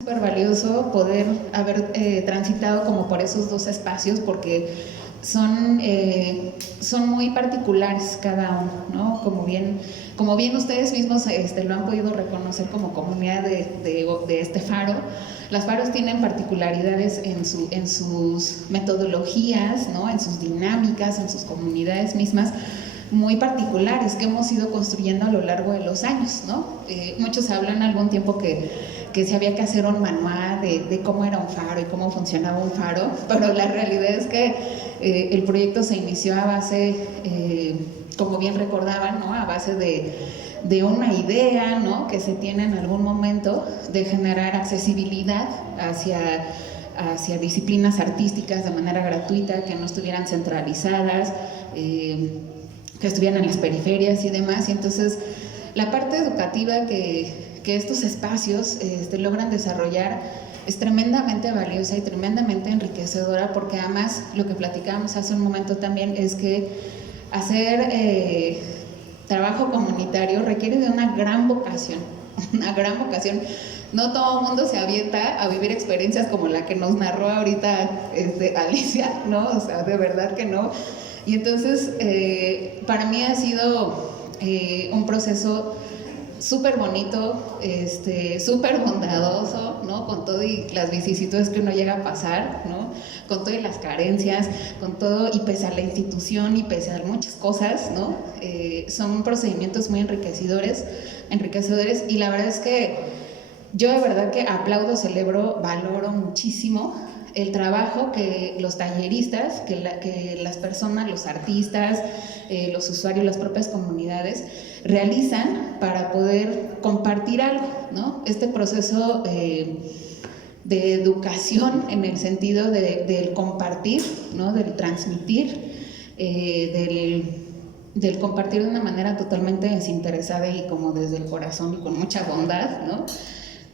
Súper valioso poder haber transitado como por esos dos espacios porque son muy particulares cada uno, ¿no? Como bien ustedes mismos lo han podido reconocer como comunidad de este faro. Las faros tienen particularidades en sus metodologías, ¿no? En sus dinámicas, en sus comunidades mismas, muy particulares que hemos ido construyendo a lo largo de los años, ¿no? Muchos hablan algún tiempo que se había que hacer un manual de cómo era un faro y cómo funcionaba un faro, pero la realidad es que el proyecto se inició a base, como bien recordaban, ¿no? A base de una idea, ¿no? Que se tiene en algún momento de generar accesibilidad hacia disciplinas artísticas de manera gratuita, que no estuvieran centralizadas, que estuvieran en las periferias y demás. Y entonces la parte educativa que estos espacios logran desarrollar es tremendamente valiosa y tremendamente enriquecedora, porque además lo que platicábamos hace un momento también es que hacer trabajo comunitario requiere de una gran vocación, una gran vocación. No todo el mundo se avienta a vivir experiencias como la que nos narró ahorita Alicia, ¿no? O sea, de verdad que no. Y entonces, para mí ha sido un proceso súper bonito, súper bondadoso, ¿no? Con todo y las vicisitudes que uno llega a pasar, ¿no? Con todo y las carencias, con todo y pese a la institución y pese a muchas cosas, ¿no? Son procedimientos muy enriquecedores, y la verdad es que yo de verdad que aplaudo, celebro, valoro muchísimo el trabajo que los talleristas, que las personas, los artistas, los usuarios, las propias comunidades realizan para poder compartir algo, ¿no? Este proceso de educación en el sentido del compartir, ¿no? Del transmitir, del compartir de una manera totalmente desinteresada y como desde el corazón y con mucha bondad, ¿no?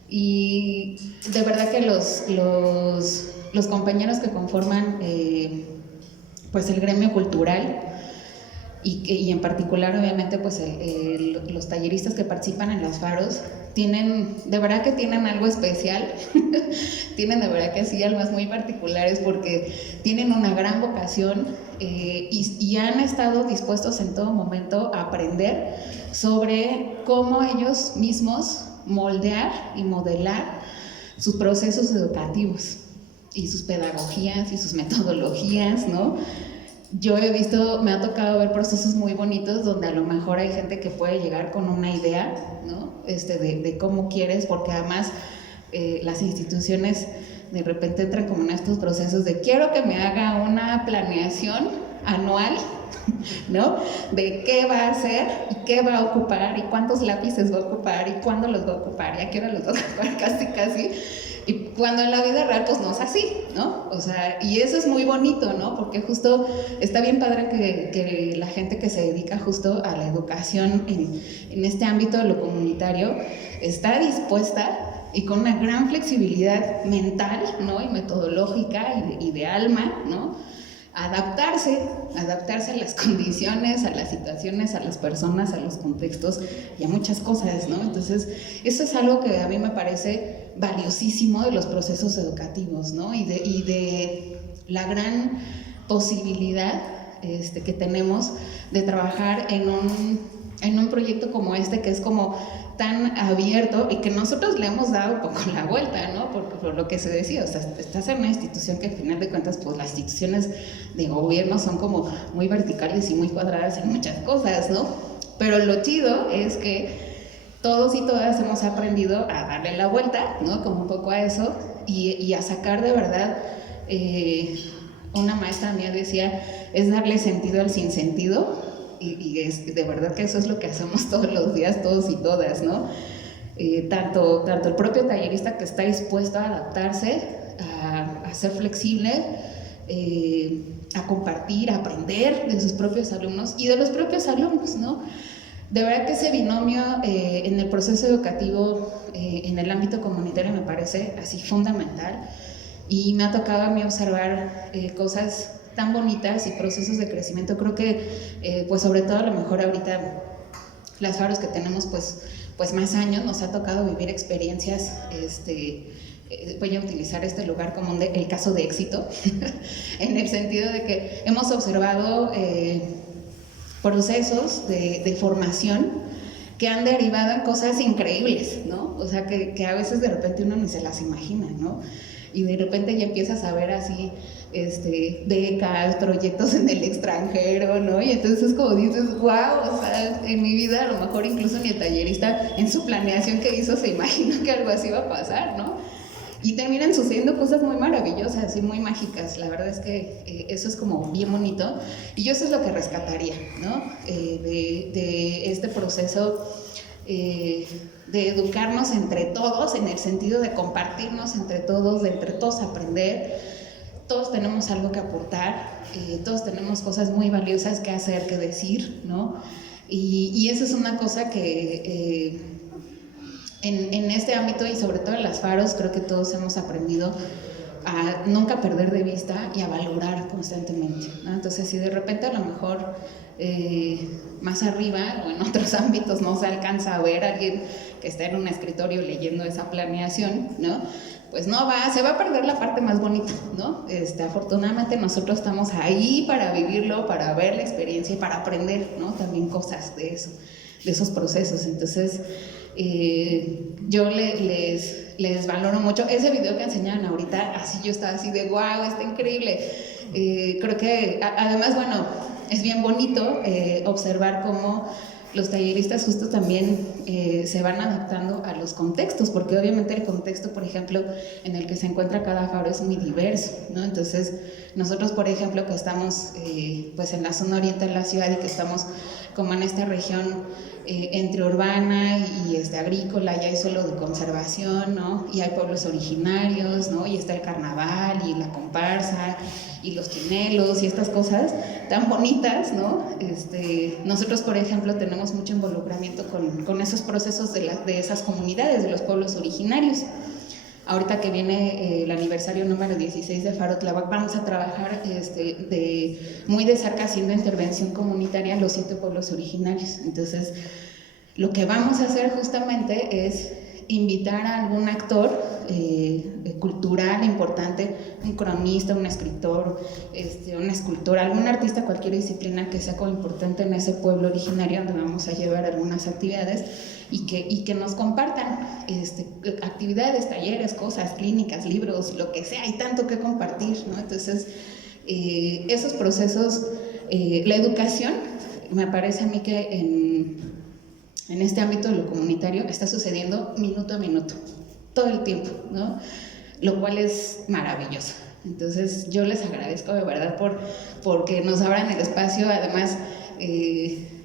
Y de verdad que los compañeros que conforman pues el gremio cultural y en particular obviamente pues los talleristas que participan en los faros de verdad que tienen algo especial tienen de verdad que sí almas muy particulares porque tienen una gran vocación y han estado dispuestos en todo momento a aprender sobre cómo ellos mismos moldear y modelar sus procesos educativos y sus pedagogías y sus metodologías, ¿no? Yo me ha tocado ver procesos muy bonitos donde a lo mejor hay gente que puede llegar con una idea, ¿no? De cómo quieres, porque además las instituciones de repente entran como en estos procesos de quiero que me haga una planeación anual, ¿no? De qué va a hacer y qué va a ocupar y cuántos lápices va a ocupar y cuándo los va a ocupar y a qué hora los va a ocupar, casi. Y cuando en la vida real pues no es así, ¿no? O sea, y eso es muy bonito, ¿no? Porque justo está bien padre que la gente que se dedica justo a la educación en este ámbito de lo comunitario está dispuesta y con una gran flexibilidad mental, ¿no? Y metodológica y de alma, ¿no? Adaptarse a las condiciones, a las situaciones, a las personas, a los contextos y a muchas cosas, ¿no? Entonces, eso es algo que a mí me parece valiosísimo de los procesos educativos, ¿no? Y de la gran posibilidad que tenemos de trabajar en un proyecto como este, que es como tan abierto y que nosotros le hemos dado un poco la vuelta, ¿no? Por lo que se decía, o sea, estás en una institución que al final de cuentas, pues las instituciones de gobierno son como muy verticales y muy cuadradas en muchas cosas, ¿no? Pero lo chido es que todos y todas hemos aprendido a darle la vuelta, ¿no? Como un poco a eso y a sacar de verdad, una maestra mía decía, es darle sentido al sinsentido. Y es de verdad que eso es lo que hacemos todos los días, todos y todas, ¿no? Tanto el propio tallerista que está dispuesto a adaptarse, a ser flexible, a compartir, a aprender de sus propios alumnos y de los propios alumnos, ¿no? De verdad que ese binomio en el proceso educativo, en el ámbito comunitario, me parece así fundamental y me ha tocado a mí observar cosas tan bonitas y procesos de crecimiento. Creo que pues sobre todo a lo mejor ahorita las faros que tenemos pues pues más años nos ha tocado vivir experiencias, voy a utilizar este lugar como el caso de éxito, en el sentido de que hemos observado procesos de formación que han derivado en cosas increíbles, ¿no? O sea, que a veces de repente uno ni se las imagina, ¿no? Y de repente ya empiezas a ver así, becas, proyectos en el extranjero, ¿no? Y entonces como dices, wow, o sea, en mi vida a lo mejor incluso ni el tallerista en su planeación que hizo se imaginó que algo así iba a pasar, ¿no? Y terminan sucediendo cosas muy maravillosas y muy mágicas. La verdad es que eso es como bien bonito. Y yo eso es lo que rescataría, ¿no? De este proceso de educarnos entre todos, en el sentido de compartirnos entre todos, de entre todos aprender. Todos tenemos algo que aportar, todos tenemos cosas muy valiosas que hacer, que decir, ¿no? Y eso es una cosa que en este ámbito y sobre todo en las faros creo que todos hemos aprendido a nunca perder de vista y a valorar constantemente, ¿no? Entonces si de repente a lo mejor más arriba o en otros ámbitos no se alcanza a ver a alguien que está en un escritorio leyendo esa planeación, ¿no? Pues se va a perder la parte más bonita, ¿no? Afortunadamente nosotros estamos ahí para vivirlo, para ver la experiencia y para aprender, ¿no? También cosas de eso, de esos procesos. Entonces yo les valoro mucho. Ese video que enseñaban ahorita, así yo estaba así de wow, está increíble. Creo que además, bueno, es bien bonito observar cómo los talleristas justo también se van adaptando a los contextos, porque obviamente el contexto, por ejemplo, en el que se encuentra cada faro es muy diverso, ¿no? Entonces, nosotros, por ejemplo, que estamos pues en la zona oriente de la ciudad y que estamos como en esta región entre urbana y agrícola, ya hay solo de conservación, ¿no? Y hay pueblos originarios, ¿no? Y está el carnaval y la comparsa y los chinelos y estas cosas tan bonitas, ¿no? Nosotros, por ejemplo, tenemos mucho involucramiento con esos procesos de esas comunidades, de los pueblos originarios. Ahorita que viene el aniversario número 16 de Faro Tláhuac, vamos a trabajar muy de cerca haciendo intervención comunitaria en los 7 pueblos originarios. Entonces, lo que vamos a hacer justamente es invitar a algún actor cultural importante, un cronista, un escritor, un escultor, algún artista, cualquier disciplina que sea como importante en ese pueblo originario, donde vamos a llevar algunas actividades y que nos compartan actividades, talleres, cosas, clínicas, libros, lo que sea, hay tanto que compartir, ¿no? Entonces, esos procesos, la educación, me parece a mí que en este ámbito de lo comunitario está sucediendo minuto a minuto, todo el tiempo, ¿no? Lo cual es maravilloso. Entonces yo les agradezco de verdad porque nos abran el espacio, además entre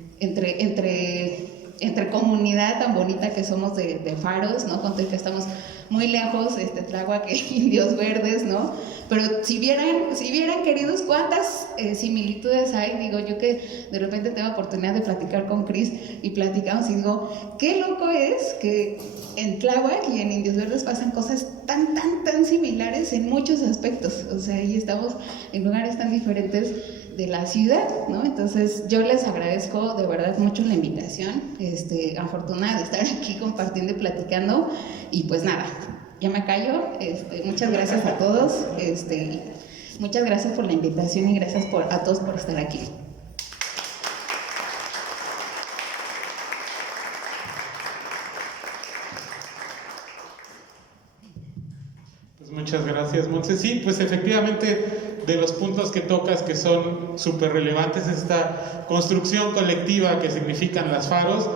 comunidad tan bonita que somos de faros, ¿no? Con que estamos muy lejos, Tláhuac e Indios Verdes, ¿no? Pero si vieran queridos, cuántas similitudes hay. Digo, yo que de repente tengo oportunidad de platicar con Cris y platicamos y digo, qué loco es que en Tláhuac y en Indios Verdes pasan cosas tan similares en muchos aspectos. O sea, ahí estamos en lugares tan diferentes de la ciudad, ¿no? Entonces yo les agradezco de verdad mucho la invitación, afortunada de estar aquí compartiendo y platicando, y pues nada, ya me callo. Muchas gracias a todos, muchas gracias por la invitación y gracias a todos por estar aquí. Muchas gracias, Montse. Sí, pues efectivamente, de los puntos que tocas que son súper relevantes, esta construcción colectiva que significan las faros,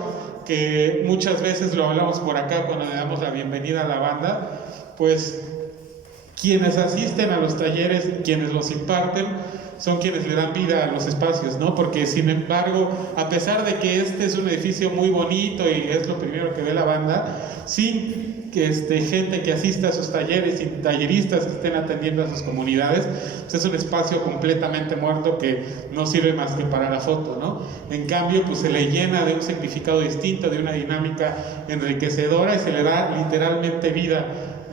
que muchas veces lo hablamos por acá cuando le damos la bienvenida a la banda, pues quienes asisten a los talleres, quienes los imparten, son quienes le dan vida a los espacios, ¿no? Porque sin embargo, a pesar de que este es un edificio muy bonito y es lo primero que ve la banda, sin que gente que asista a sus talleres y talleristas que estén atendiendo a sus comunidades, pues es un espacio completamente muerto que no sirve más que para la foto, ¿no? En cambio, pues se le llena de un significado distinto, de una dinámica enriquecedora y se le da literalmente vida,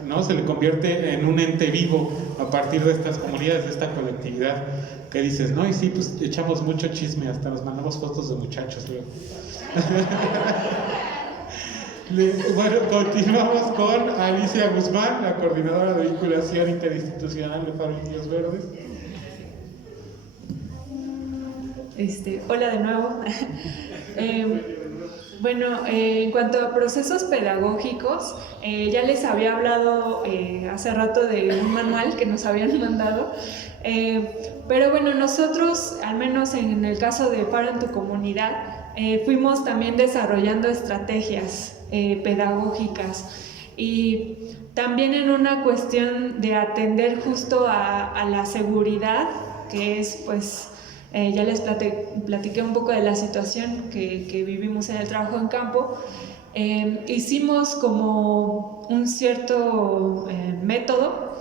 ¿no? Se le convierte en un ente vivo a partir de estas comunidades, de esta colectividad, que dices, ¿no? Y sí, pues echamos mucho chisme, hasta nos mandamos fotos de muchachos luego. Bueno, continuamos con Alicia Guzmán, la coordinadora de vinculación interinstitucional de Faro Indios Verdes. Hola de nuevo. Bueno, en cuanto a procesos pedagógicos, ya les había hablado hace rato de un manual que nos habían mandado, pero bueno, nosotros, al menos en el caso de Faro en tu Comunidad, fuimos también desarrollando estrategias pedagógicas y también en una cuestión de atender justo a la seguridad, que es pues... ya les platiqué un poco de la situación que vivimos en el trabajo en campo. Hicimos como un cierto método,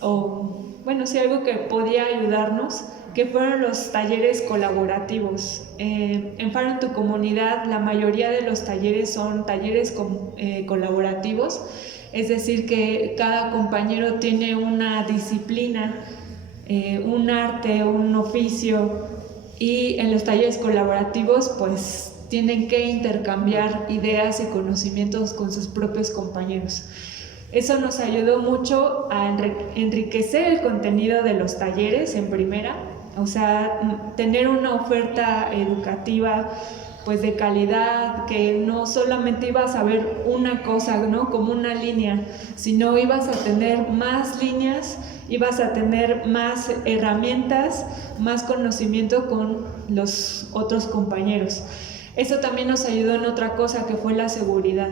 o bueno, sí, algo que podía ayudarnos, que fueron los talleres colaborativos. En Faro en tu Comunidad, la mayoría de los talleres son talleres colaborativos, es decir, que cada compañero tiene una disciplina, un arte, un oficio, y en los talleres colaborativos pues tienen que intercambiar ideas y conocimientos con sus propios compañeros. Eso nos ayudó mucho a enriquecer el contenido de los talleres en primera, o sea, tener una oferta educativa pues de calidad, que no solamente ibas a ver una cosa, ¿no? Como una línea, sino ibas a tener más líneas, ibas a tener más herramientas, más conocimiento con los otros compañeros. Eso también nos ayudó en otra cosa, que fue la seguridad.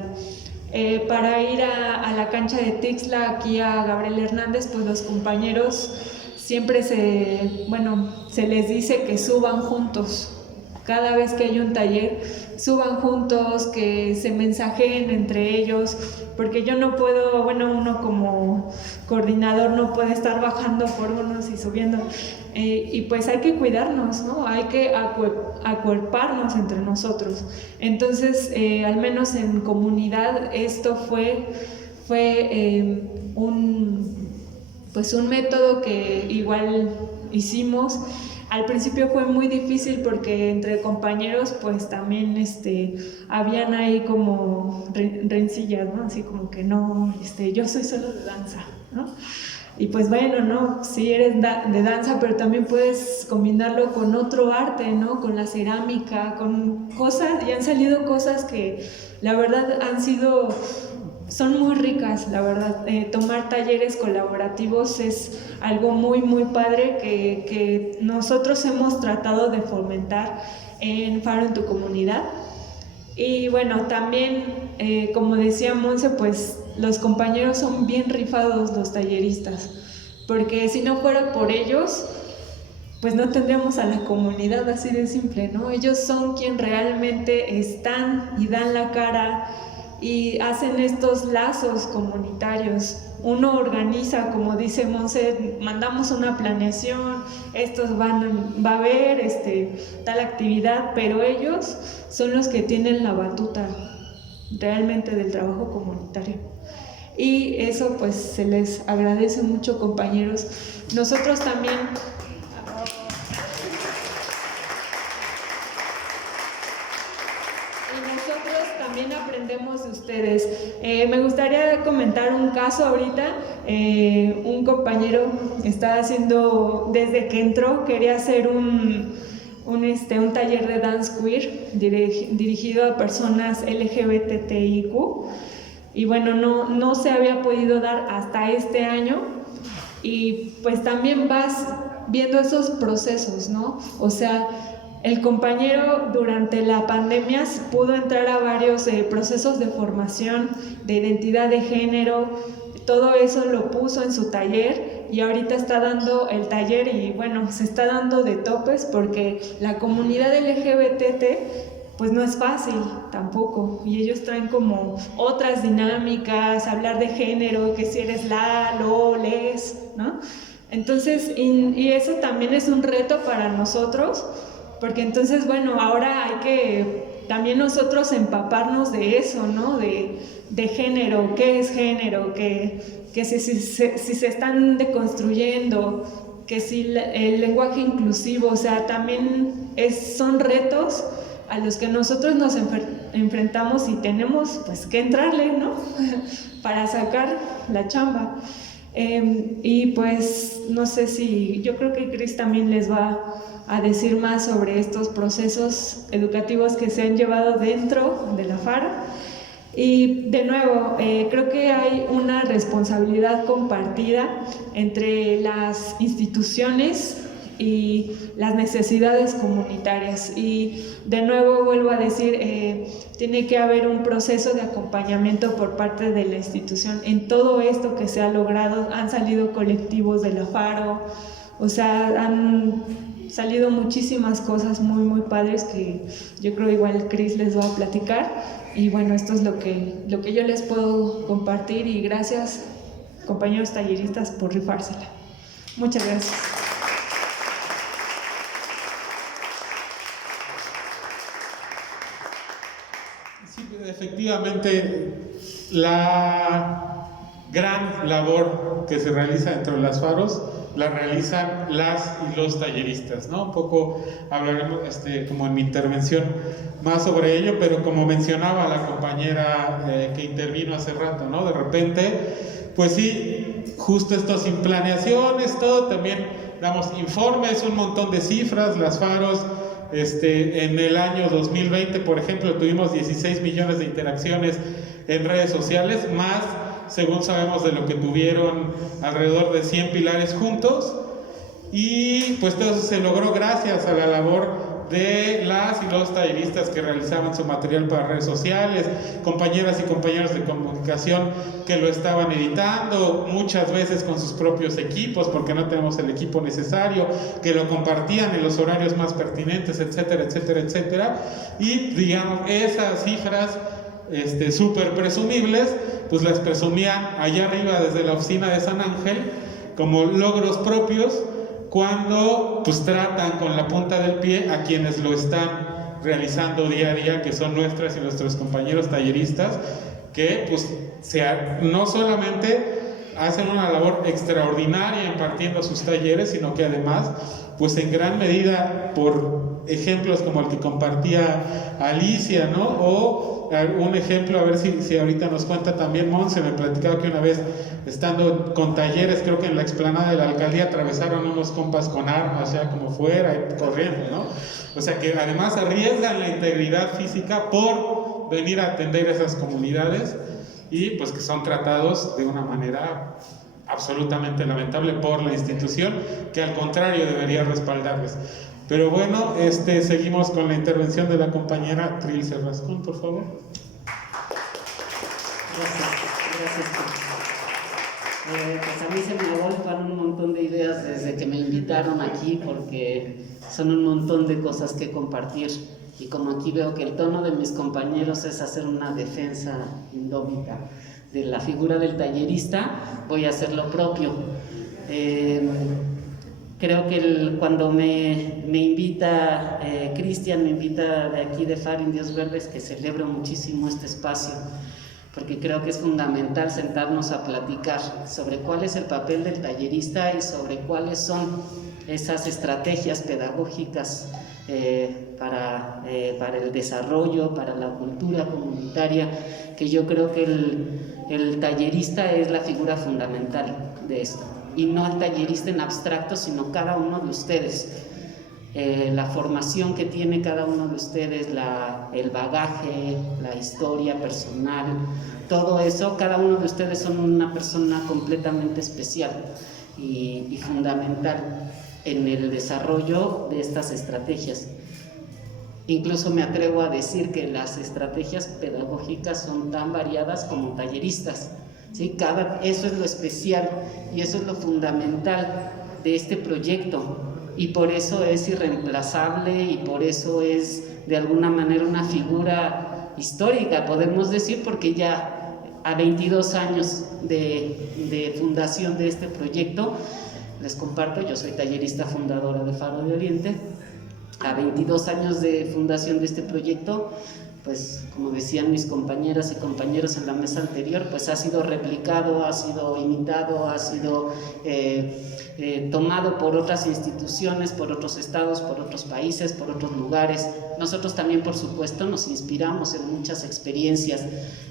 Para ir a la cancha de Tixla, aquí a Gabriel Hernández, pues los compañeros siempre se les dice que suban juntos. Cada vez que hay un taller, suban juntos, que se mensajeen entre ellos, porque yo no puedo, uno como coordinador no puede estar bajando por unos y subiendo, y pues hay que cuidarnos, ¿no? Hay que acuerparnos entre nosotros. Entonces, al menos en comunidad, esto fue un método que igual hicimos. Al principio fue muy difícil porque entre compañeros pues también habían ahí como rencillas, ¿no? Así como que no, yo soy solo de danza, ¿no? Y pues bueno, ¿no? Sí eres de danza, pero también puedes combinarlo con otro arte, ¿no? Con la cerámica, con cosas, y han salido cosas que la verdad son muy ricas, la verdad. Tomar talleres colaborativos es algo muy, muy padre que nosotros hemos tratado de fomentar en Faro en tu Comunidad. Y bueno, también, como decía Monse, pues los compañeros son bien rifados, los talleristas, porque si no fuera por ellos, pues no tendríamos a la comunidad, así de simple, ¿no? Ellos son quien realmente están y dan la cara y hacen estos lazos comunitarios. Uno organiza, como dice Monse, mandamos una planeación, va a haber tal actividad, pero ellos son los que tienen la batuta realmente del trabajo comunitario. Y eso pues se les agradece mucho, compañeros. Nosotros también... también aprendemos de ustedes. Me gustaría comentar un caso ahorita. Un compañero está haciendo, desde que entró, quería hacer un taller de dance queer dirigido a personas LGBTIQ, y bueno, no se había podido dar hasta este año, y pues también vas viendo esos procesos, ¿no? O sea, el compañero durante la pandemia pudo entrar a varios procesos de formación de identidad de género. Todo eso lo puso en su taller y ahorita está dando el taller, y bueno, se está dando de topes porque la comunidad LGBT pues no es fácil tampoco, y ellos traen como otras dinámicas, hablar de género, que si eres les, ¿no? Entonces, y eso también es un reto para nosotros, porque entonces, bueno, ahora hay que también nosotros empaparnos de eso, ¿no? De género, qué es género, que si se están deconstruyendo, que si el lenguaje inclusivo, o sea, también son retos a los que nosotros nos enfrentamos y tenemos pues que entrarle, ¿no? Para sacar la chamba. Y pues no sé si, yo creo que Cris también les va a decir más sobre estos procesos educativos que se han llevado dentro de la FARO. Y de nuevo, creo que hay una responsabilidad compartida entre las instituciones y las necesidades comunitarias. Y de nuevo vuelvo a decir, tiene que haber un proceso de acompañamiento por parte de la institución en todo esto que se ha logrado. Han salido colectivos de la FARO, o sea, han salido muchísimas cosas muy muy padres que yo creo igual Cris les va a platicar. Y bueno, esto es lo que yo les puedo compartir, y gracias, compañeros talleristas, por rifársela. Muchas gracias. Sí, efectivamente, la gran labor que se realiza dentro de las faros la realizan las y los talleristas, ¿no? Un poco hablaremos como en mi intervención más sobre ello, pero como mencionaba la compañera que intervino hace rato, ¿no? De repente, pues sí, justo esto sin planeaciones, todo, también damos informes, un montón de cifras, las faros, en el año 2020, por ejemplo, tuvimos 16 millones de interacciones en redes sociales, más, según sabemos, de lo que tuvieron alrededor de 100 pilares juntos, y pues todo eso se logró gracias a la labor de las y los talleristas que realizaban su material para redes sociales, compañeras y compañeros de comunicación que lo estaban editando, muchas veces con sus propios equipos, porque no tenemos el equipo necesario, que lo compartían en los horarios más pertinentes, etcétera, etcétera, etcétera. Y digamos, esas cifras súper presumibles, pues las presumían allá arriba desde la oficina de San Ángel como logros propios, cuando pues tratan con la punta del pie a quienes lo están realizando día a día, que son nuestras y nuestros compañeros talleristas, que pues no solamente hacen una labor extraordinaria impartiendo sus talleres, sino que además, pues en gran medida, por ejemplos como el que compartía Alicia, ¿no? O un ejemplo, a ver si ahorita nos cuenta también Monse, me platicaba que una vez estando con talleres, creo que en la explanada de la alcaldía, atravesaron unos compas con armas ya como fuera y corriendo, ¿no? O sea que además arriesgan la integridad física por venir a atender esas comunidades, y pues que son tratados de una manera absolutamente lamentable por la institución, que al contrario debería respaldarles. Pero bueno, seguimos con la intervención de la compañera Trilce Rascón, por favor. Gracias. Pues a mí se me agolpan un montón de ideas desde que me invitaron aquí, porque son un montón de cosas que compartir. Y como aquí veo que el tono de mis compañeros es hacer una defensa indómita de la figura del tallerista, voy a hacer lo propio. Creo que cuando me invita Cristian, me invita de aquí de FARO Indios Verdes, que celebro muchísimo este espacio, porque creo que es fundamental sentarnos a platicar sobre cuál es el papel del tallerista y sobre cuáles son esas estrategias pedagógicas para el desarrollo, para la cultura comunitaria, que yo creo que el tallerista es la figura fundamental de esto. Y no el tallerista en abstracto, sino cada uno de ustedes. La formación que tiene cada uno de ustedes, el bagaje, la historia personal, todo eso, cada uno de ustedes son una persona completamente especial y fundamental en el desarrollo de estas estrategias. Incluso me atrevo a decir que las estrategias pedagógicas son tan variadas como talleristas. ¿Sí? Eso es lo especial y eso es lo fundamental de este proyecto, y por eso es irreemplazable y por eso es de alguna manera una figura histórica, podemos decir, porque ya a 22 años de fundación de este proyecto, les comparto, yo soy tallerista fundadora de Faro de Oriente, a 22 años de fundación de este proyecto, pues como decían mis compañeras y compañeros en la mesa anterior, pues ha sido replicado, ha sido imitado, ha sido tomado por otras instituciones, por otros estados, por otros países, por otros lugares. Nosotros también, por supuesto, nos inspiramos en muchas experiencias,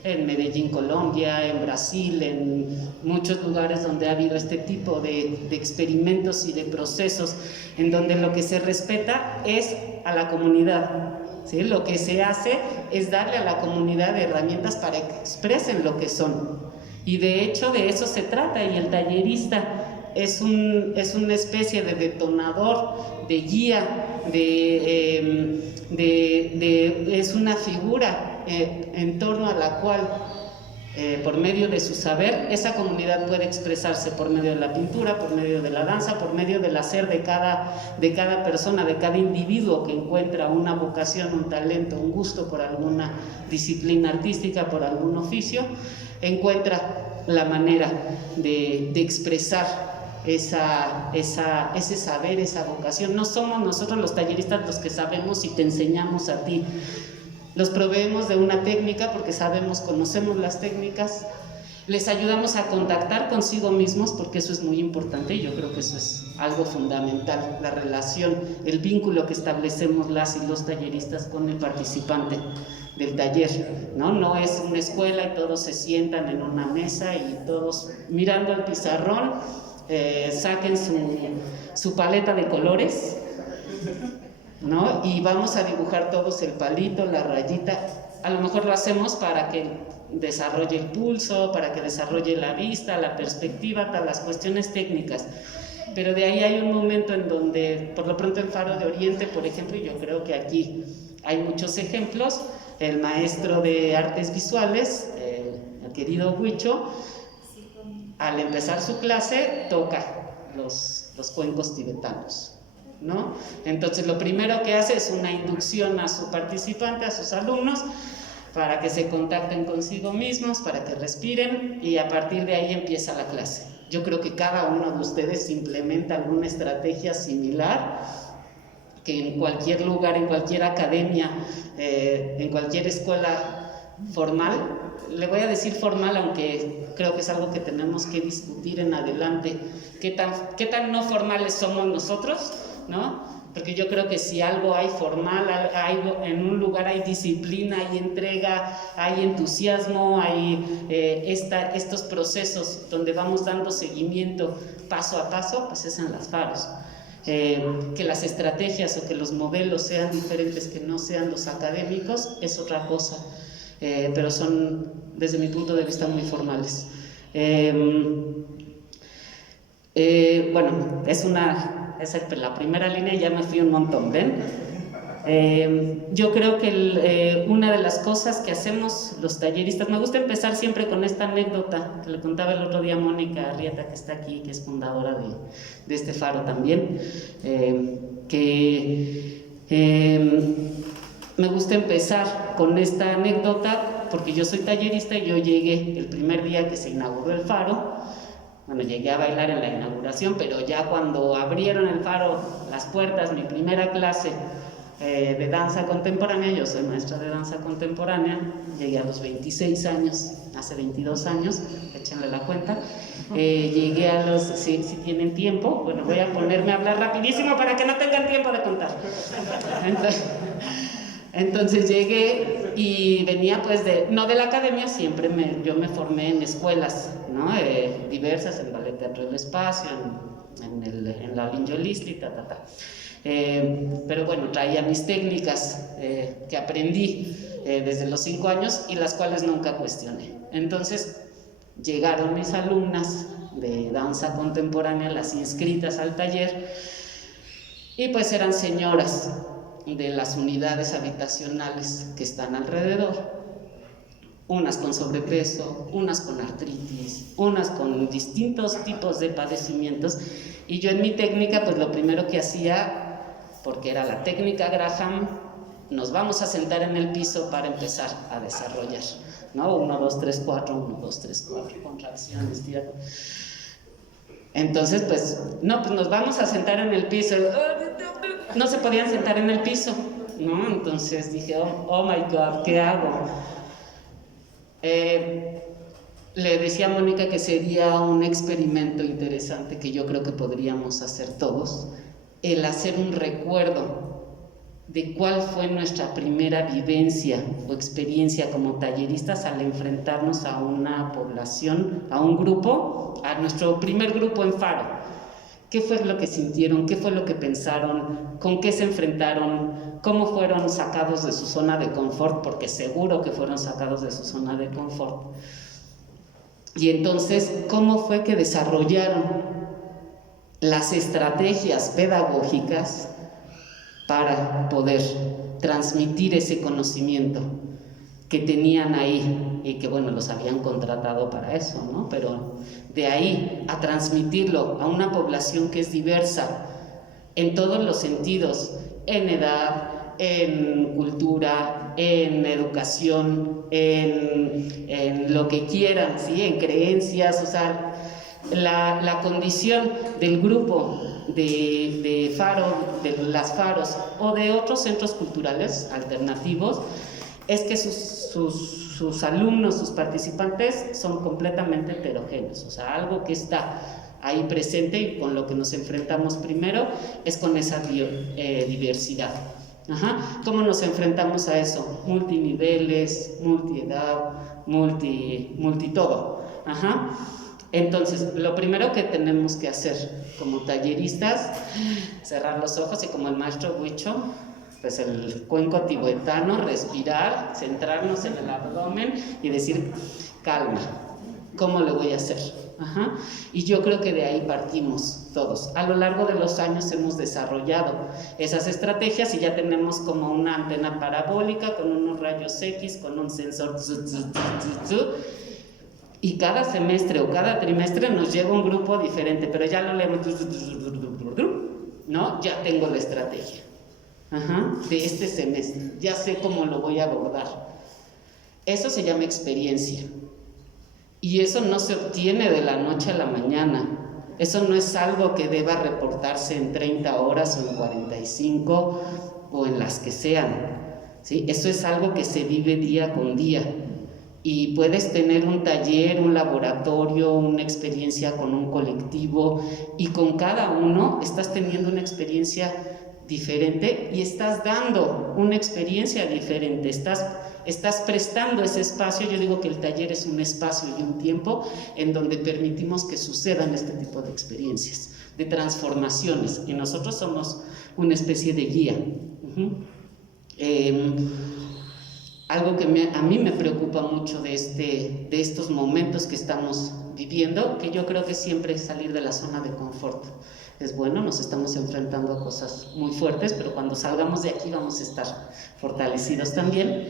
en Medellín, Colombia, en Brasil, en muchos lugares donde ha habido este tipo de experimentos y de procesos, en donde lo que se respeta es a la comunidad. ¿Sí? Lo que se hace es darle a la comunidad herramientas para que expresen lo que son. Y de hecho de eso se trata, y el tallerista es una especie de detonador, de guía, es una figura en torno a la cual, por medio de su saber, esa comunidad puede expresarse por medio de la pintura, por medio de la danza, por medio del hacer de cada persona, de cada individuo que encuentra una vocación, un talento, un gusto por alguna disciplina artística, por algún oficio, encuentra la manera de expresar ese saber, esa vocación. No somos nosotros los talleristas los que sabemos y te enseñamos a ti. Los proveemos de una técnica porque conocemos las técnicas, les ayudamos a contactar consigo mismos, porque eso es muy importante y yo creo que eso es algo fundamental, la relación, el vínculo que establecemos las y los talleristas con el participante del taller, ¿no? No es una escuela y todos se sientan en una mesa y todos mirando el pizarrón, saquen su paleta de colores, ¿no? Y vamos a dibujar todos el palito, la rayita. A lo mejor lo hacemos para que desarrolle el pulso, para que desarrolle la vista, la perspectiva, todas las cuestiones técnicas. Pero de ahí hay un momento en donde, por lo pronto en Faro de Oriente, por ejemplo, y yo creo que aquí hay muchos ejemplos, el maestro de artes visuales, el querido Huicho, al empezar su clase toca los cuencos tibetanos, ¿no? Entonces lo primero que hace es una inducción a su participante, a sus alumnos, para que se contacten consigo mismos, para que respiren, y a partir de ahí empieza la clase. Yo creo que cada uno de ustedes implementa alguna estrategia similar, que en cualquier lugar, en cualquier academia, en cualquier escuela formal, le voy a decir formal, aunque creo que es algo que tenemos que discutir en adelante, qué tan no formales somos nosotros, ¿no? Porque yo creo que si algo hay formal, en un lugar hay disciplina, hay entrega, hay entusiasmo, hay estos procesos donde vamos dando seguimiento paso a paso, pues es en las Faros. Que las estrategias o que los modelos sean diferentes, que no sean los académicos, es otra cosa, pero son, desde mi punto de vista, muy formales. Bueno, esa es la primera línea y ya me fui un montón, ¿ven? Yo creo que una de las cosas que hacemos los talleristas, me gusta empezar siempre con esta anécdota que le contaba el otro día a Mónica Arrieta, que está aquí, que es fundadora de este faro también, me gusta empezar con esta anécdota porque yo soy tallerista y yo llegué el primer día que se inauguró el faro. Bueno, llegué a bailar en la inauguración, pero ya cuando abrieron el faro, las puertas, mi primera clase de danza contemporánea, yo soy maestra de danza contemporánea, llegué a los 26 años, hace 22 años, échenle la cuenta, llegué a los, si tienen tiempo, bueno, voy a ponerme a hablar rapidísimo para que no tengan tiempo de contar. Entonces llegué y venía pues no de la academia, siempre yo me formé en escuelas, ¿no? Diversas, en Ballet Teatro del Espacio, en la Linjolistli, pero bueno, traía mis técnicas que aprendí desde los 5 años y las cuales nunca cuestioné. Entonces llegaron mis alumnas de danza contemporánea, las inscritas al taller, y pues eran señoras de las unidades habitacionales que están alrededor, unas con sobrepeso, unas con artritis, unas con distintos tipos de padecimientos, y yo en mi técnica pues lo primero que hacía, porque era la técnica Graham, nos vamos a sentar en el piso para empezar a desarrollar, ¿no? 1, 2, 3, 4, 1, 2, 3, 4, contracciones, tira. Entonces pues nos vamos a sentar en el piso. No se podían sentar en el piso, ¿no? Entonces dije, oh my God, ¿qué hago? Le decía a Mónica que sería un experimento interesante que yo creo que podríamos hacer todos, el hacer un recuerdo de cuál fue nuestra primera vivencia o experiencia como talleristas al enfrentarnos a una población, a un grupo, a nuestro primer grupo en Faro. ¿Qué fue lo que sintieron? ¿Qué fue lo que pensaron? ¿Con qué se enfrentaron? ¿Cómo fueron sacados de su zona de confort? Porque seguro que fueron sacados de su zona de confort. Y entonces, ¿cómo fue que desarrollaron las estrategias pedagógicas para poder transmitir ese conocimiento que tenían ahí y que, bueno, los habían contratado para eso, ¿no? Pero de ahí a transmitirlo a una población que es diversa en todos los sentidos, en edad, en cultura, en educación, en lo que quieran, ¿sí? En creencias, o sea, la condición del grupo de Faro, de las Faros o de otros centros culturales alternativos es que sus alumnos, sus participantes son completamente heterogéneos, o sea, algo que está ahí presente y con lo que nos enfrentamos primero es con esa diversidad. Ajá. ¿Cómo nos enfrentamos a eso? Multiniveles, multiedad, multi todo. Ajá. Entonces, lo primero que tenemos que hacer como talleristas, cerrar los ojos y como el maestro Huicho, pues el cuenco tibetano, respirar, centrarnos en el abdomen y decir, calma, ¿cómo lo voy a hacer? Ajá. Y yo creo que de ahí partimos todos. A lo largo de los años hemos desarrollado esas estrategias y ya tenemos como una antena parabólica con unos rayos X, con un sensor y cada semestre o cada trimestre nos llega un grupo diferente, pero ya lo leemos, ¿no? Ya tengo la estrategia. Ajá, de este semestre, ya sé cómo lo voy a abordar. Eso se llama experiencia. Y eso no se obtiene de la noche a la mañana. Eso no es algo que deba reportarse en 30 horas o en 45 o en las que sean, ¿sí? Eso es algo que se vive día con día. Y puedes tener un taller, un laboratorio, una experiencia con un colectivo y con cada uno estás teniendo una experiencia diferente y estás dando una experiencia diferente, estás prestando ese espacio. Yo digo que el taller es un espacio y un tiempo en donde permitimos que sucedan este tipo de experiencias, de transformaciones, y nosotros somos una especie de guía. Algo que a mí me preocupa mucho de estos momentos que estamos viviendo, que yo creo que siempre es salir de la zona de confort. Es bueno, nos estamos enfrentando a cosas muy fuertes, pero cuando salgamos de aquí vamos a estar fortalecidos también.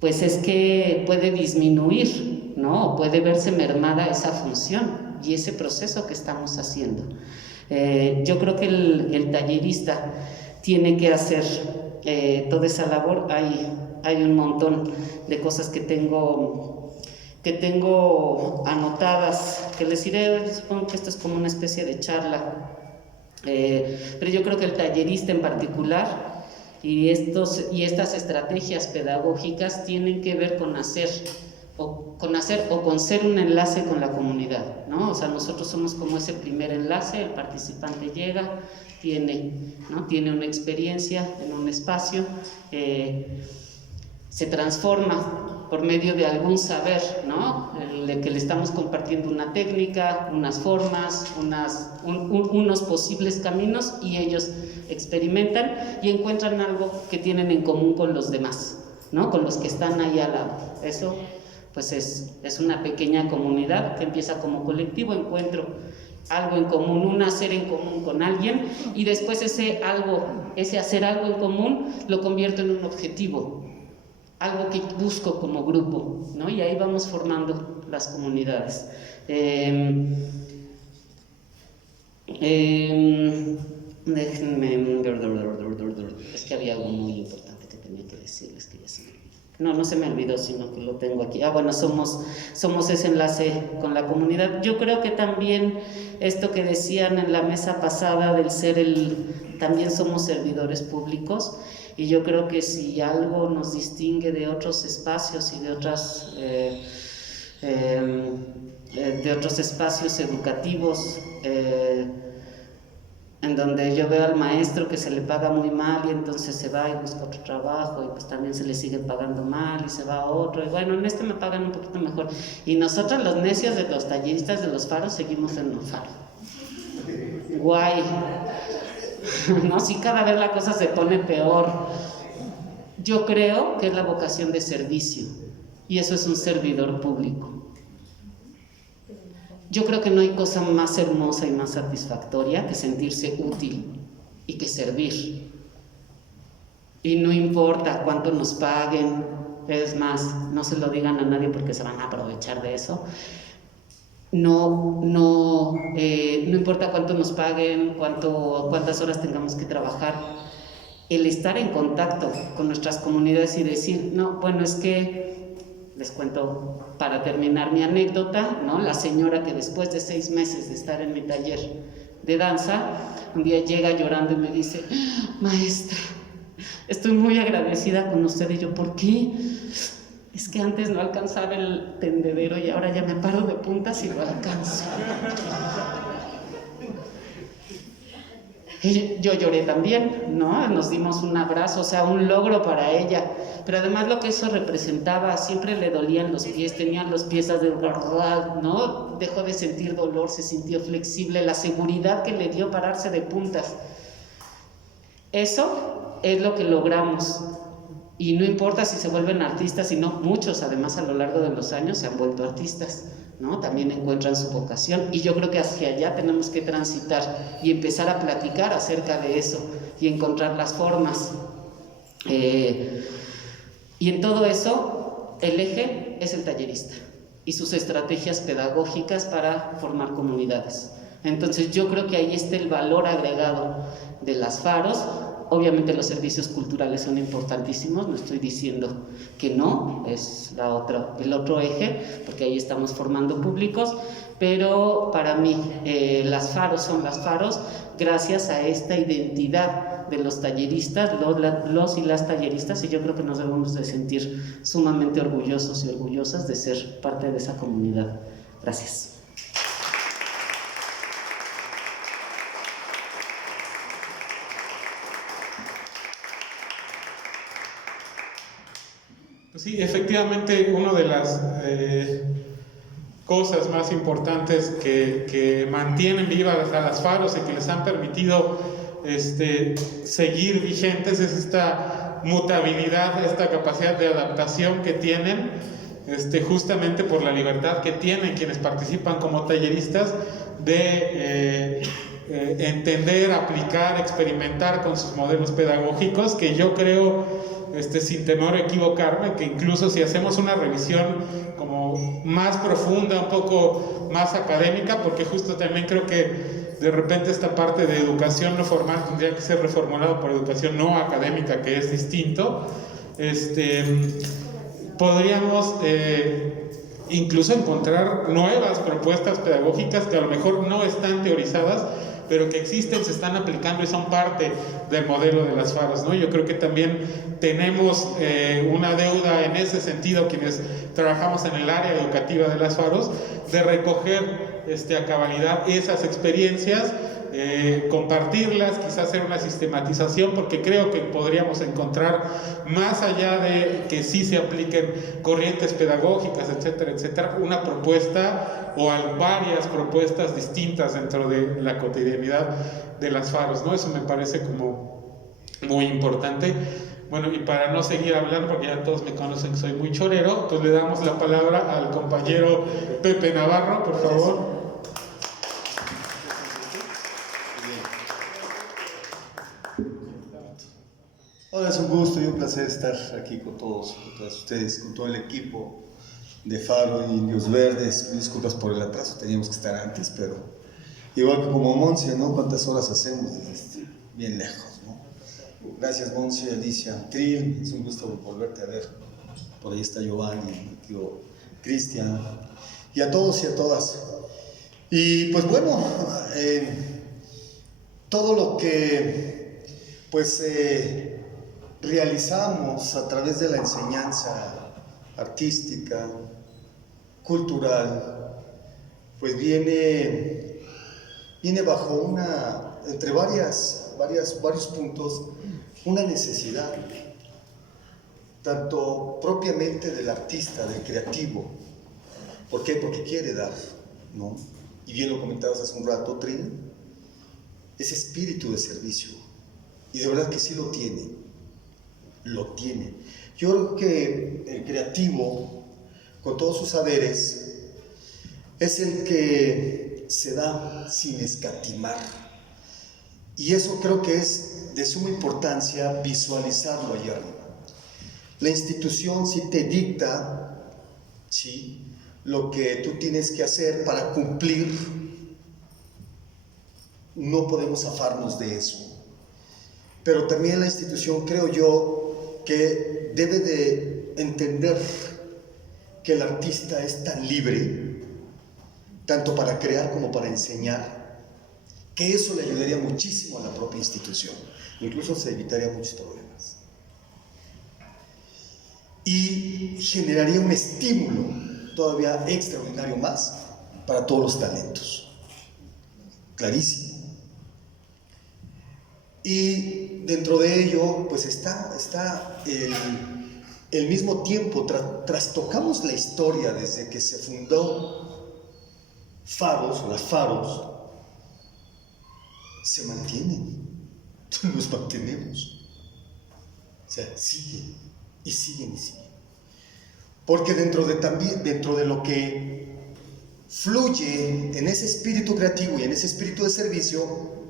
Pues es que puede disminuir, ¿no? Puede verse mermada esa función y ese proceso que estamos haciendo. Yo creo que el tallerista tiene que hacer toda esa labor. Hay un montón de cosas que tengo anotadas, que les iré, supongo que esto es como una especie de charla, pero yo creo que el tallerista en particular y estas estrategias pedagógicas tienen que ver con hacer o con ser un enlace con la comunidad, ¿no? O sea, nosotros somos como ese primer enlace, el participante llega, tiene una experiencia en un espacio, se transforma por medio de algún saber, ¿no? El que le estamos compartiendo una técnica, unas formas, unos posibles caminos, y ellos experimentan y encuentran algo que tienen en común con los demás, ¿no? Con los que están ahí al lado. Eso pues es una pequeña comunidad que empieza como colectivo, encuentro algo en común, un hacer en común con alguien, y después ese hacer algo en común lo convierto en un objetivo, algo que busco como grupo, ¿no? Y ahí vamos formando las comunidades. Déjenme, es que había algo muy importante que tenía que decirles que ya se me olvidó. No se me olvidó, sino que lo tengo aquí. Bueno, somos ese enlace con la comunidad. Yo creo que también esto que decían en la mesa pasada del también somos servidores públicos, y yo creo que si algo nos distingue de otros espacios y de otros espacios educativos, en donde yo veo al maestro que se le paga muy mal y entonces se va y busca otro trabajo, y pues también se le sigue pagando mal y se va a otro, y bueno, en este me pagan un poquito mejor, y nosotros los necios de los talleristas de los faros seguimos en un faro. Guay. No, sí, cada vez la cosa se pone peor. Yo creo que es la vocación de servicio, y eso es un servidor público. Yo creo que no hay cosa más hermosa y más satisfactoria que sentirse útil y que servir. Y no importa cuánto nos paguen, es más, no se lo digan a nadie porque se van a aprovechar de eso. No importa cuánto nos paguen, cuántas horas tengamos que trabajar. El estar en contacto con nuestras comunidades y decir, no, bueno, es que les cuento para terminar mi anécdota, ¿no? La señora que después de 6 meses de estar en mi taller de danza, un día llega llorando y me dice, maestra, estoy muy agradecida con usted. Y yo, ¿por qué? Es que antes no alcanzaba el tendedero y ahora ya me paro de puntas y lo alcanzo. Y yo lloré también, ¿no? Nos dimos un abrazo, o sea, un logro para ella. Pero además lo que eso representaba, siempre le dolían los pies, tenía los pies de verdad, ¿no? Dejó de sentir dolor, se sintió flexible, la seguridad que le dio pararse de puntas. Eso es lo que logramos. Y no importa si se vuelven artistas, sino muchos, además, a lo largo de los años se han vuelto artistas, ¿no? También encuentran su vocación, y yo creo que hacia allá tenemos que transitar y empezar a platicar acerca de eso y encontrar las formas. Y en todo eso, el eje es el tallerista y sus estrategias pedagógicas para formar comunidades. Entonces yo creo que ahí está el valor agregado de las faros. Obviamente los servicios culturales son importantísimos, no estoy diciendo que no, es el otro eje, porque ahí estamos formando públicos, pero para mí las faros son las faros gracias a esta identidad de los talleristas, los y las talleristas, y yo creo que nos debemos de sentir sumamente orgullosos y orgullosas de ser parte de esa comunidad. Gracias. Sí, efectivamente, una de las cosas más importantes que mantienen vivas a las faros y que les han permitido seguir vigentes es esta mutabilidad, esta capacidad de adaptación que tienen, justamente por la libertad que tienen quienes participan como talleristas de entender, aplicar, experimentar con sus modelos pedagógicos, que yo creo, sin temor a equivocarme, que incluso si hacemos una revisión como más profunda, un poco más académica, porque justo también creo que de repente esta parte de educación no formal tendría que ser reformulado por educación no académica, que es distinto, podríamos incluso encontrar nuevas propuestas pedagógicas que a lo mejor no están teorizadas, pero que existen, se están aplicando y son parte del modelo de las faros, ¿no? Yo creo que también tenemos una deuda en ese sentido, quienes trabajamos en el área educativa de las faros, de recoger a cabalidad esas experiencias, compartirlas, quizás hacer una sistematización, porque creo que podríamos encontrar, más allá de que sí se apliquen corrientes pedagógicas, etcétera, etcétera, una propuesta o varias propuestas distintas dentro de la cotidianidad de las faros, ¿no? Eso me parece como muy importante. Bueno, y para no seguir hablando, porque ya todos me conocen que soy muy chorero, pues le damos la palabra al compañero Pepe Navarro, por favor. Hola, es un gusto y un placer estar aquí con todos, con todas ustedes, con todo el equipo de Faro y Indios Verdes. Disculpas por el atraso, teníamos que estar antes, pero igual que como Monse, ¿no? ¿Cuántas horas hacemos desde bien lejos, ¿no? Gracias, Monse, Alicia, Trill, es un gusto volverte a ver por ahí está Giovanni, mi tío Cristian, y a todos y a todas. Y pues bueno, todo lo que pues realizamos a través de la enseñanza artística, cultural, pues viene bajo una, entre varios puntos, una necesidad, tanto propiamente del artista, del creativo. ¿Por qué? Porque quiere dar, ¿no? Y bien lo comentabas hace un rato, Trina, ese espíritu de servicio. Y de verdad que sí lo tiene. Lo tiene. Yo creo que el creativo, con todos sus saberes, es el que se da sin escatimar. Y eso creo que es de suma importancia visualizarlo allá arriba. La institución sí te dicta, ¿sí?, lo que tú tienes que hacer para cumplir. No podemos zafarnos de eso. Pero también la institución, creo yo, que debe de entender que el artista es tan libre, tanto para crear como para enseñar, que eso le ayudaría muchísimo a la propia institución. Incluso se evitaría muchos problemas. Y generaría un estímulo todavía extraordinario más para todos los talentos. Clarísimo. Y dentro de ello, pues está el mismo tiempo, trastocamos la historia desde que se fundó Faros, o las Faros, se mantienen, nos mantenemos. O sea, siguen y siguen y siguen. Porque dentro de lo que fluye en ese espíritu creativo y en ese espíritu de servicio,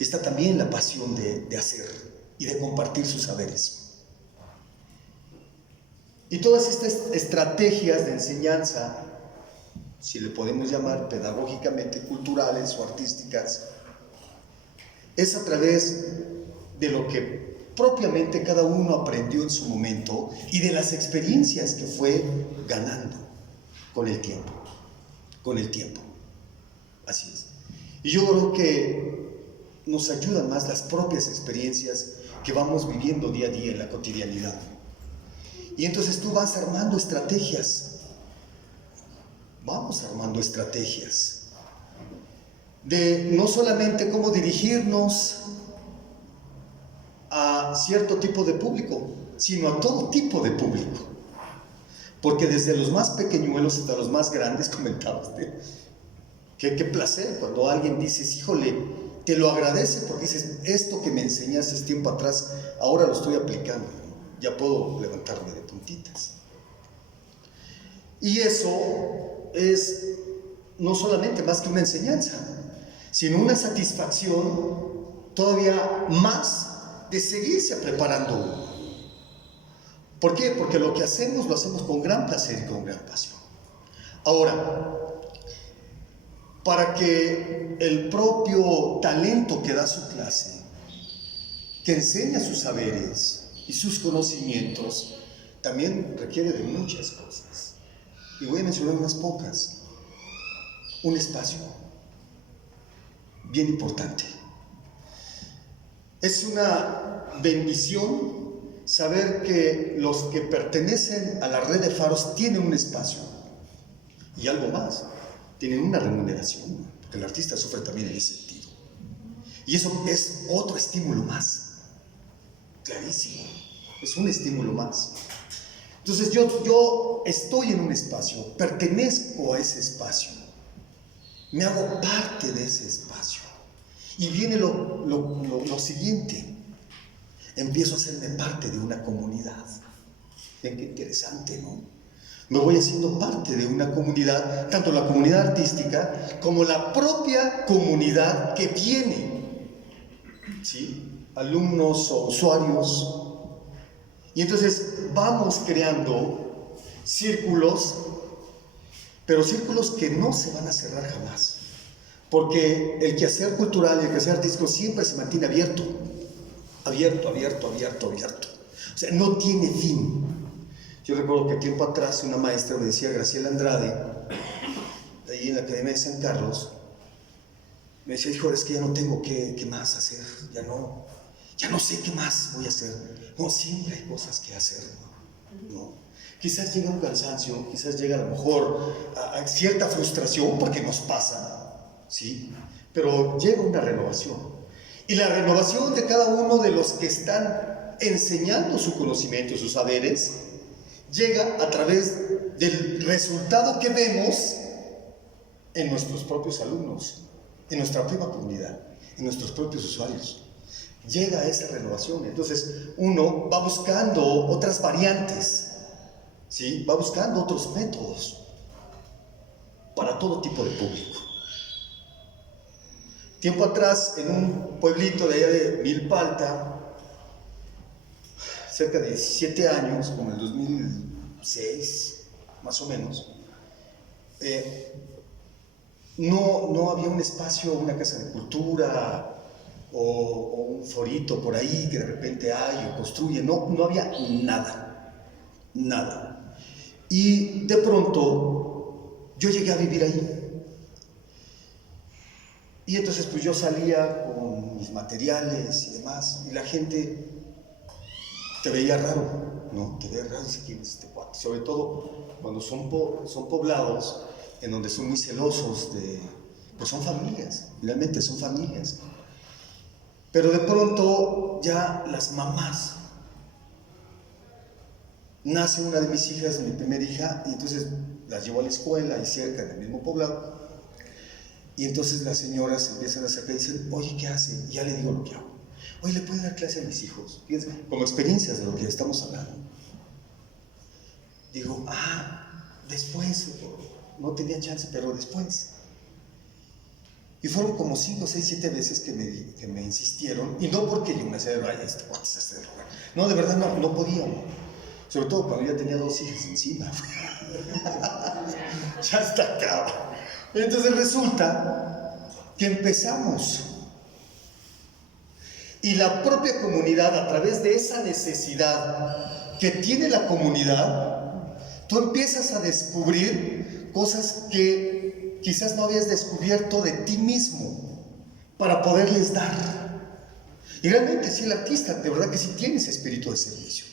está también la pasión de hacer y de compartir sus saberes. Y todas estas estrategias de enseñanza, si le podemos llamar pedagógicamente culturales o artísticas, es a través de lo que propiamente cada uno aprendió en su momento y de las experiencias que fue ganando con el tiempo. Así es. Y yo creo que nos ayudan más las propias experiencias que vamos viviendo día a día en la cotidianidad. Y entonces tú vas armando estrategias. Vamos armando estrategias de no solamente cómo dirigirnos a cierto tipo de público, sino a todo tipo de público. Porque desde los más pequeñuelos hasta los más grandes, comentabas, qué placer cuando alguien dices, híjole, te lo agradece porque dices, esto que me enseñaste tiempo atrás, ahora lo estoy aplicando, ya puedo levantarme de puntitas. Y eso es no solamente más que una enseñanza, sino una satisfacción todavía más de seguirse preparando. ¿Por qué? Porque lo que hacemos, lo hacemos con gran placer y con gran pasión. Ahora, para que el propio talento que da su clase, que enseña sus saberes y sus conocimientos, también requiere de muchas cosas. Y voy a mencionar unas pocas. Un espacio bien importante. Es una bendición saber que los que pertenecen a la red de faros tienen un espacio. Y algo más, tienen una remuneración, porque el artista sufre también en ese sentido. Y eso es otro estímulo más. Clarísimo. Es un estímulo más. Entonces yo estoy en un espacio, pertenezco a ese espacio. Me hago parte de ese espacio. Y viene lo siguiente. Empiezo a hacerme parte de una comunidad. Ven qué interesante, ¿no? Me voy haciendo parte de una comunidad, tanto la comunidad artística como la propia comunidad que viene, ¿sí? Alumnos o usuarios. Y entonces vamos creando círculos, pero círculos que no se van a cerrar jamás. Porque el quehacer cultural y el quehacer artístico siempre se mantiene abierto. Abierto. O sea, no tiene fin. Yo recuerdo que tiempo atrás una maestra me decía, Graciela Andrade, ahí en la Academia de San Carlos, me decía, hijo, es que ya no tengo qué más hacer, ya no sé qué más voy a hacer. No, siempre hay cosas que hacer, ¿no? Quizás llega un cansancio, quizás llega a lo mejor a cierta frustración, porque nos pasa, ¿sí? Pero llega una renovación. Y la renovación de cada uno de los que están enseñando su conocimiento, sus saberes, llega a través del resultado que vemos en nuestros propios alumnos, en nuestra propia comunidad, en nuestros propios usuarios. Llega a esa renovación. Entonces uno va buscando otras variantes, ¿sí? Va buscando otros métodos para todo tipo de público. Tiempo atrás, en un pueblito de allá de Milpalta, cerca de 17 años, como en el 2006, más o menos, no había un espacio, una casa de cultura o un forito por ahí que de repente hay o construye, no había nada. Y de pronto yo llegué a vivir ahí. Y entonces pues yo salía con mis materiales y demás, y la gente te veía raro, ¿no? Te veía raro, dice, ¿quién es este cuate? Sobre todo cuando son poblados en donde son muy celosos pues son familias, realmente son familias. Pero de pronto ya las mamás, nace una de mis hijas, mi primera hija, y entonces las llevo a la escuela y cerca en el mismo poblado. Y entonces las señoras empiezan a acercar y dicen, oye, ¿qué hace? Y ya le digo lo que hago. Oye, ¿le puede dar clase a mis hijos? Fíjense, como experiencias de lo que estamos hablando. Digo, después, no tenía chance, pero después. Y fueron como 5, 6, 7 veces que me insistieron, y no porque yo me hacía, no, de verdad no podíamos. Sobre todo cuando ya tenía 2 hijas encima. Ya está acá. Entonces resulta que empezamos. Y la propia comunidad, a través de esa necesidad que tiene la comunidad, tú empiezas a descubrir cosas que quizás no habías descubierto de ti mismo para poderles dar. Y realmente sí, el artista, de verdad que sí tiene ese espíritu de servicio.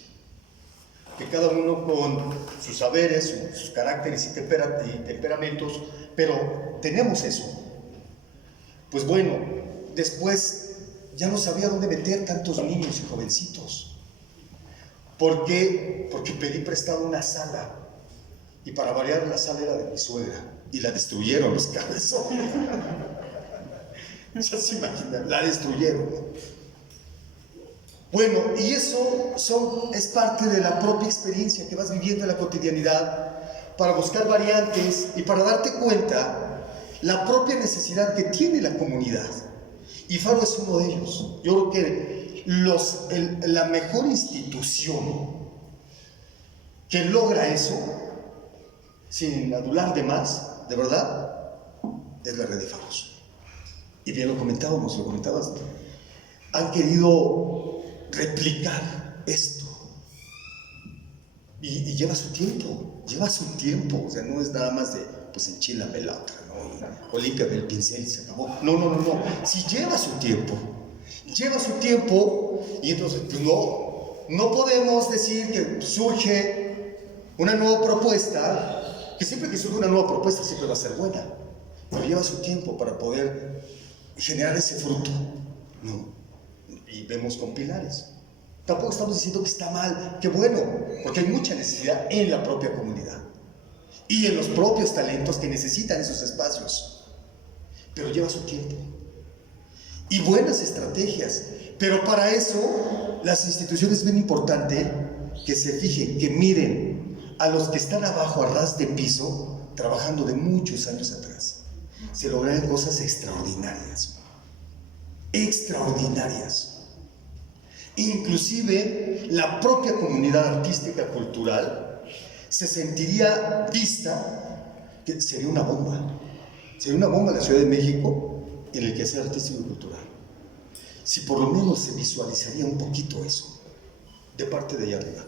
Que cada uno con sus saberes, sus caracteres y temperamentos, pero tenemos eso. Pues bueno, después ya no sabía dónde meter tantos niños y jovencitos. ¿Por qué? Porque pedí prestado una sala, y para variar la sala era de mi suegra, y la destruyeron los cabezones. Ya se imaginan, la destruyeron. Bueno, y eso es parte de la propia experiencia que vas viviendo en la cotidianidad, para buscar variantes y para darte cuenta la propia necesidad que tiene la comunidad. Y Faro es uno de ellos. Yo creo que la mejor institución que logra eso, sin adular de más, de verdad, es la Red de Faros. Y bien lo comentabas. Han querido replicar esto. Y lleva su tiempo, o sea, no es nada más de, pues enchílame la otra, ¿no? O límpiame el pincel y se acabó. No. Sí lleva su tiempo, y entonces, pues no podemos decir que surge una nueva propuesta, que siempre que surge una nueva propuesta siempre va a ser buena, pero lleva su tiempo para poder generar ese fruto, ¿no? Y vemos con pilares. Tampoco estamos diciendo que está mal, que bueno, porque hay mucha necesidad en la propia comunidad y en los propios talentos que necesitan esos espacios, pero lleva su tiempo y buenas estrategias. Pero para eso las instituciones ven importante que se fijen, que miren a los que están abajo, a ras de piso, trabajando de muchos años atrás. Se logran cosas extraordinarias. Inclusive la propia comunidad artística cultural se sentiría vista, que sería una bomba en la Ciudad de México en el quehacer artístico y cultural. Si por lo menos se visualizaría un poquito eso de parte de allá arriba.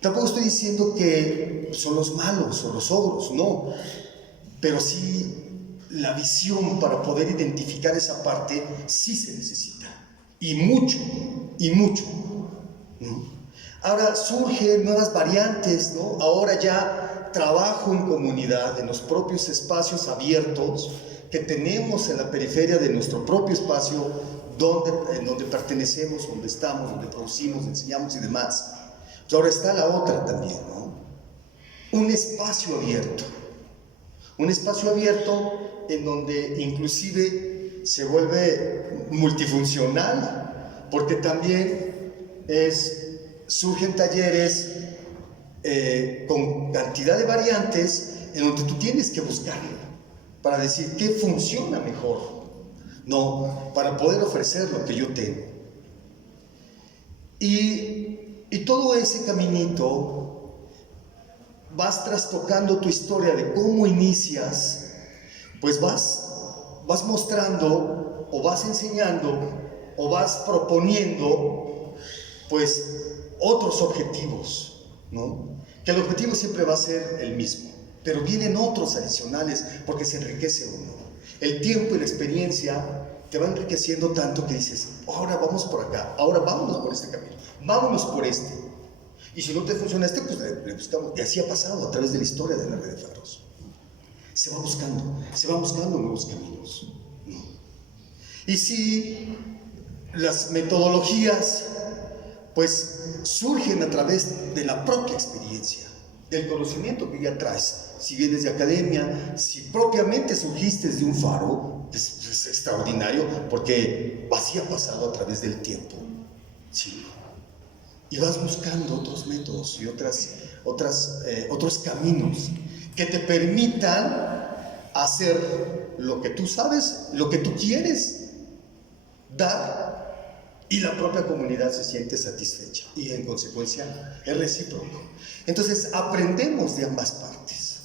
Tampoco estoy diciendo que son los malos o los ogros, no, pero sí la visión para poder identificar esa parte sí se necesita, y mucho, ¿no? Ahora surgen nuevas variantes, ¿no? Ahora ya trabajo en comunidad, en los propios espacios abiertos que tenemos en la periferia de nuestro propio espacio, en donde pertenecemos, donde estamos, donde producimos, enseñamos y demás. Pues ahora está la otra también, ¿no? Un espacio abierto en donde inclusive se vuelve multifuncional, porque también surgen talleres con cantidad de variantes en donde tú tienes que buscarlo para decir qué funciona mejor, no, para poder ofrecer lo que yo tengo. Y todo ese caminito vas trastocando tu historia de cómo inicias, pues vas mostrando o vas enseñando o vas proponiendo pues otros objetivos, ¿no? Que el objetivo siempre va a ser el mismo, pero vienen otros adicionales porque se enriquece uno. El tiempo y la experiencia te va enriqueciendo tanto que dices, ahora vamos por acá, ahora vámonos por este camino, vámonos por este. Y si no te funciona este, pues le buscamos. Y así ha pasado a través de la historia de la red de faros. Se va buscando nuevos caminos, ¿no? Y si las metodologías pues surgen a través de la propia experiencia, del conocimiento que ya traes. Si vienes de academia, si propiamente surgiste de un faro, es extraordinario, porque así ha pasado a través del tiempo, ¿sí? Y vas buscando otros métodos y otros caminos que te permitan hacer lo que tú sabes, lo que tú quieres dar, y la propia comunidad se siente satisfecha y en consecuencia es recíproco. Entonces aprendemos de ambas partes,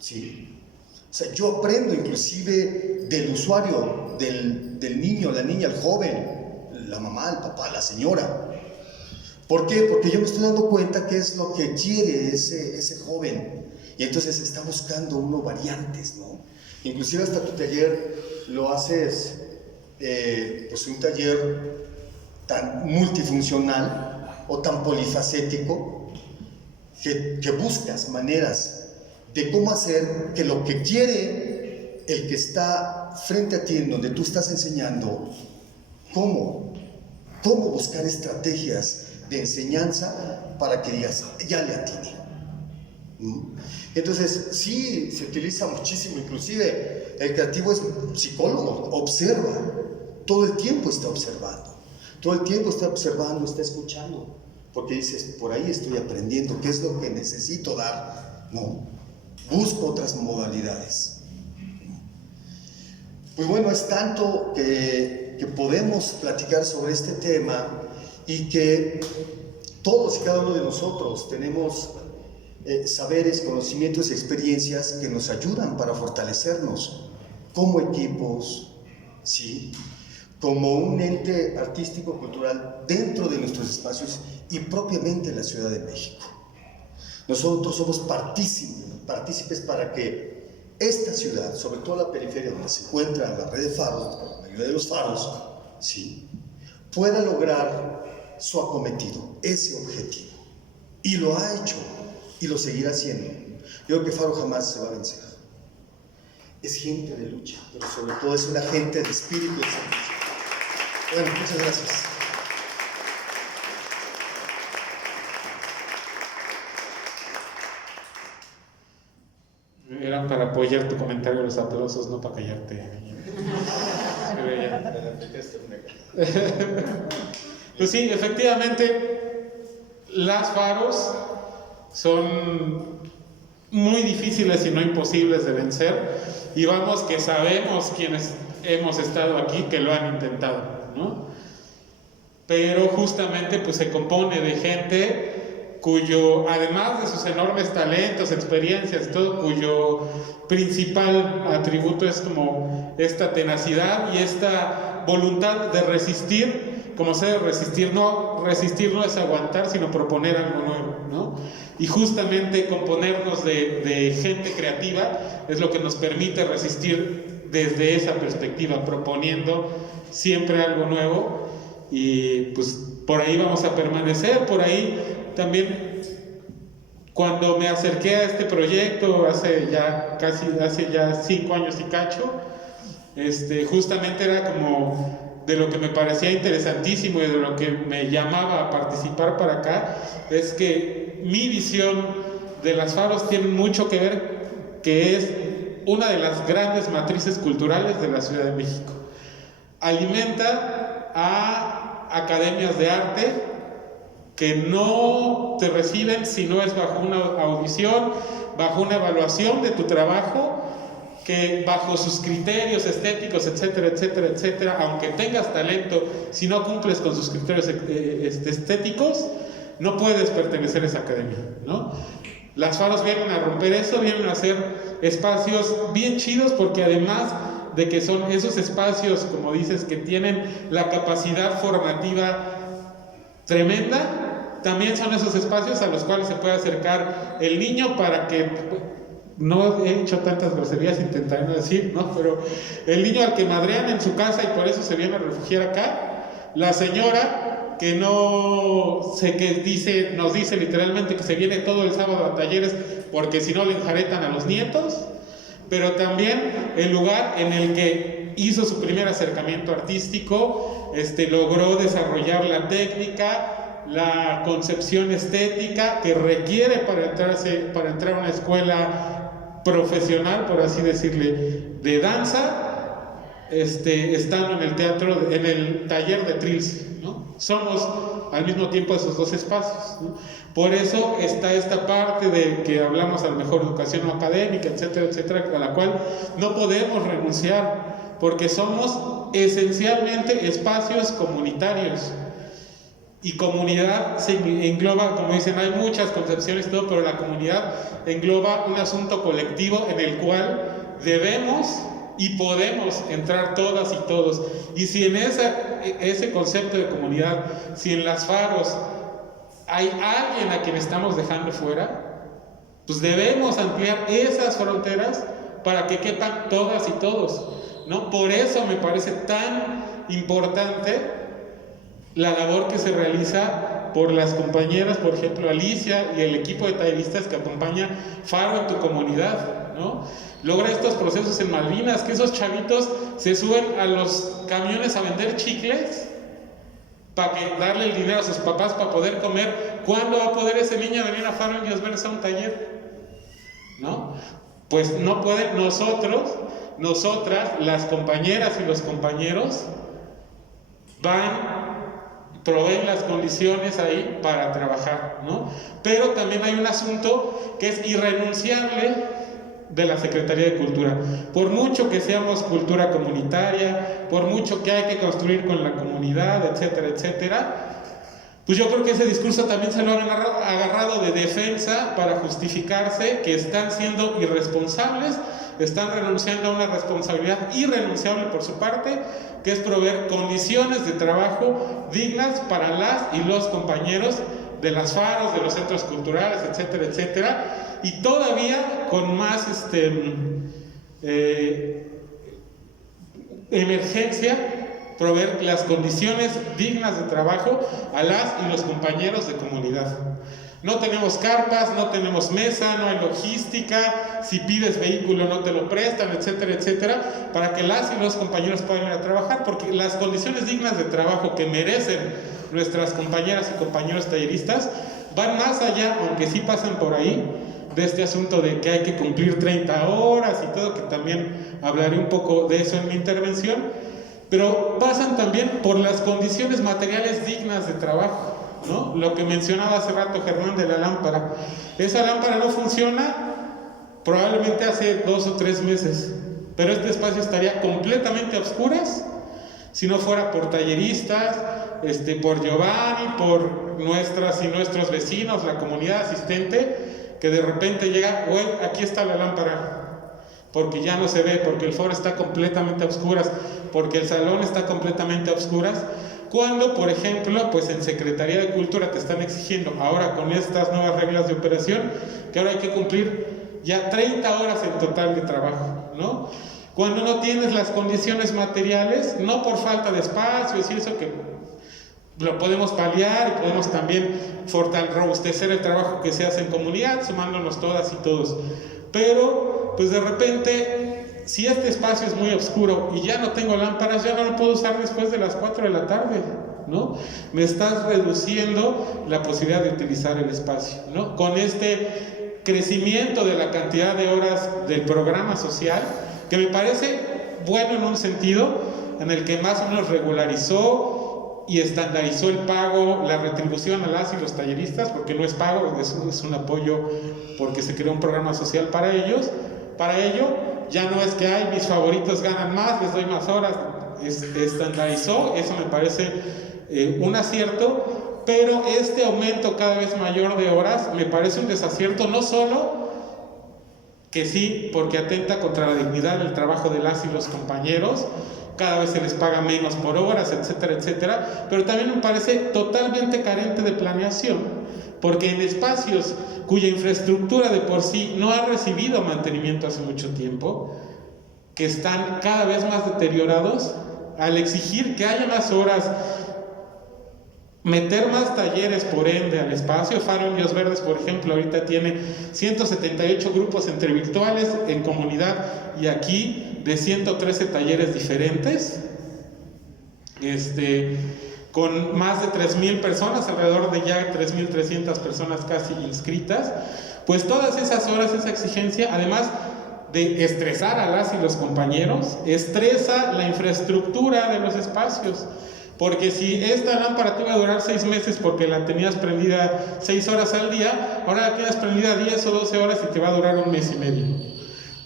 ¿sí? O sea, yo aprendo inclusive del usuario, del niño, la niña, el joven, la mamá, el papá, la señora. ¿Por qué? Porque yo me estoy dando cuenta qué es lo que quiere ese joven, y entonces está buscando uno variantes, ¿no? Inclusive hasta tu taller lo haces, pues un taller tan multifuncional o tan polifacético que buscas maneras de cómo hacer que lo que quiere el que está frente a ti, en donde tú estás enseñando, cómo buscar estrategias de enseñanza para que digas, ya le atiné. Entonces, sí, se utiliza muchísimo, inclusive el creativo es psicólogo, observa, todo el tiempo está observando. Todo el tiempo está observando, está escuchando, porque dices, por ahí estoy aprendiendo, ¿qué es lo que necesito dar? No, busco otras modalidades. Pues bueno, es tanto que podemos platicar sobre este tema y que todos y cada uno de nosotros tenemos saberes, conocimientos y experiencias que nos ayudan para fortalecernos como equipos, ¿sí?, como un ente artístico cultural dentro de nuestros espacios y propiamente en la Ciudad de México. Nosotros somos partícipes para que esta ciudad, sobre todo la periferia donde se encuentra la red de faros, por la ayuda de los faros, ¿sí?, pueda lograr su acometido, ese objetivo. Y lo ha hecho y lo seguirá haciendo. Yo creo que Faro jamás se va a vencer. Es gente de lucha, pero sobre todo es una gente de espíritu de servicio. Bueno, muchas gracias. Eran para apoyar tu comentario los aplausos, no para callarte. Pues sí, efectivamente, las faros son muy difíciles y no imposibles de vencer, y vamos que sabemos quienes hemos estado aquí que lo han intentado, ¿no? Pero justamente pues se compone de gente cuyo, además de sus enormes talentos, experiencias, todo, cuyo principal atributo es como esta tenacidad y esta voluntad de resistir, como se debe resistir. No resistir no es aguantar, sino proponer algo nuevo. ¿no? Y justamente componernos de gente creativa es lo que nos permite resistir desde esa perspectiva, proponiendo siempre algo nuevo, y pues por ahí vamos a permanecer. Por ahí también, cuando me acerqué a este proyecto hace ya 5 años y cacho, justamente era como de lo que me parecía interesantísimo y de lo que me llamaba a participar para acá, es que mi visión de las Faros tiene mucho que ver, que es una de las grandes matrices culturales de la Ciudad de México. Alimenta a academias de arte que no te reciben si no es bajo una audición, bajo una evaluación de tu trabajo, que bajo sus criterios estéticos, etcétera, etcétera, etcétera, aunque tengas talento, si no cumples con sus criterios estéticos, no puedes pertenecer a esa academia, ¿no? Las Faros vienen a romper eso, vienen a hacer espacios bien chidos, porque además de que son esos espacios, como dices, que tienen la capacidad formativa tremenda, también son esos espacios a los cuales se puede acercar el niño para que, no he dicho tantas groserías, intentaré no decir, ¿no? Pero el niño al que madrean en su casa y por eso se viene a refugiar acá, la señora que nos dice literalmente que se viene todo el sábado a talleres porque si no le enjaretan a los nietos, pero también el lugar en el que hizo su primer acercamiento artístico, logró desarrollar la técnica, la concepción estética que requiere para entrar a una escuela profesional, por así decirle, de danza, estando en el teatro, en el taller de Trilce, ¿no? Somos al mismo tiempo esos dos espacios, ¿no? Por eso está esta parte de que hablamos a lo mejor de educación no académica, etcétera, etcétera, a la cual no podemos renunciar, porque somos esencialmente espacios comunitarios. Y comunidad se engloba, como dicen, hay muchas concepciones y todo, pero la comunidad engloba un asunto colectivo en el cual debemos y podemos entrar todas y todos. Y si en ese concepto de comunidad, si en las Faros hay alguien a quien estamos dejando fuera, pues debemos ampliar esas fronteras para que quepan todas y todos, ¿no? Por eso me parece tan importante la labor que se realiza por las compañeras, por ejemplo Alicia y el equipo de talleristas que acompaña Faro en tu comunidad, ¿no? Logra estos procesos en Malvinas, que esos chavitos se suben a los camiones a vender chicles para darle el dinero a sus papás para poder comer. ¿Cuándo va a poder ese niño venir a Faro en Dios Verdes a un taller? ¿No? Pues no pueden. Nosotras, las compañeras y los compañeros proveen las condiciones ahí para trabajar, ¿no? Pero también hay un asunto que es irrenunciable de la Secretaría de Cultura. Por mucho que seamos cultura comunitaria, por mucho que hay que construir con la comunidad, etcétera, etcétera, pues yo creo que ese discurso también se lo han agarrado de defensa para justificarse que están siendo irresponsables, están renunciando a una responsabilidad irrenunciable por su parte, que es proveer condiciones de trabajo dignas para las y los compañeros de las Faros, de los centros culturales, etcétera, etcétera, y todavía con más emergencia, proveer las condiciones dignas de trabajo a las y los compañeros de comunidad. No tenemos carpas, no tenemos mesa, no hay logística, si pides vehículo no te lo prestan, etcétera, etcétera, para que las y los compañeros puedan ir a trabajar, porque las condiciones dignas de trabajo que merecen nuestras compañeras y compañeros talleristas van más allá, aunque sí pasan por ahí, de este asunto de que hay que cumplir 30 horas y todo, que también hablaré un poco de eso en mi intervención, pero pasan también por las condiciones materiales dignas de trabajo, ¿no? Lo que mencionaba hace rato Germán de la lámpara. Esa lámpara no funciona probablemente hace 2 o 3 meses, pero este espacio estaría completamente a oscuras si no fuera por talleristas, por Giovanni, por nuestras y nuestros vecinos, la comunidad asistente, que de repente llega, güey, aquí está la lámpara, porque ya no se ve, porque el foro está completamente a oscuras, porque el salón está completamente a oscuras, Cuando, por ejemplo, pues en Secretaría de Cultura te están exigiendo, ahora con estas nuevas reglas de operación, que ahora hay que cumplir ya 30 horas en total de trabajo, ¿no? Cuando no tienes las condiciones materiales, no por falta de espacios y eso, que lo podemos paliar y podemos también robustecer el trabajo que se hace en comunidad, sumándonos todas y todos. Pero, pues de repente, si este espacio es muy oscuro y ya no tengo lámparas, ya no lo puedo usar después de las 4 de la tarde, ¿no? Me estás reduciendo la posibilidad de utilizar el espacio, ¿no? Con este crecimiento de la cantidad de horas del programa social, que me parece bueno en un sentido en el que más o menos regularizó y estandarizó el pago, la retribución a las y los talleristas, porque no es pago, es un apoyo porque se creó un programa social para ellos. Para ello, ya no es que hay mis favoritos ganan más, les doy más horas, estandarizó, eso me parece un acierto, pero este aumento cada vez mayor de horas me parece un desacierto, no solo que sí, porque atenta contra la dignidad del trabajo de las y los compañeros, cada vez se les paga menos por horas, etcétera, etcétera, pero también me parece totalmente carente de planeación, porque en espacios cuya infraestructura de por sí no ha recibido mantenimiento hace mucho tiempo, que están cada vez más deteriorados, al exigir que haya más horas, meter más talleres por ende al espacio. Faro Indios Verdes, por ejemplo, ahorita tiene 178 grupos entre virtuales, en comunidad y aquí, de 113 talleres diferentes, con más de 3,000 personas, alrededor de ya 3,300 personas casi inscritas. Pues todas esas horas, esa exigencia, además de estresar a las y los compañeros, estresa la infraestructura de los espacios. Porque si esta lámpara te iba a durar 6 meses porque la tenías prendida 6 horas al día, ahora la tienes prendida 10 o 12 horas y te va a durar 1 mes y medio.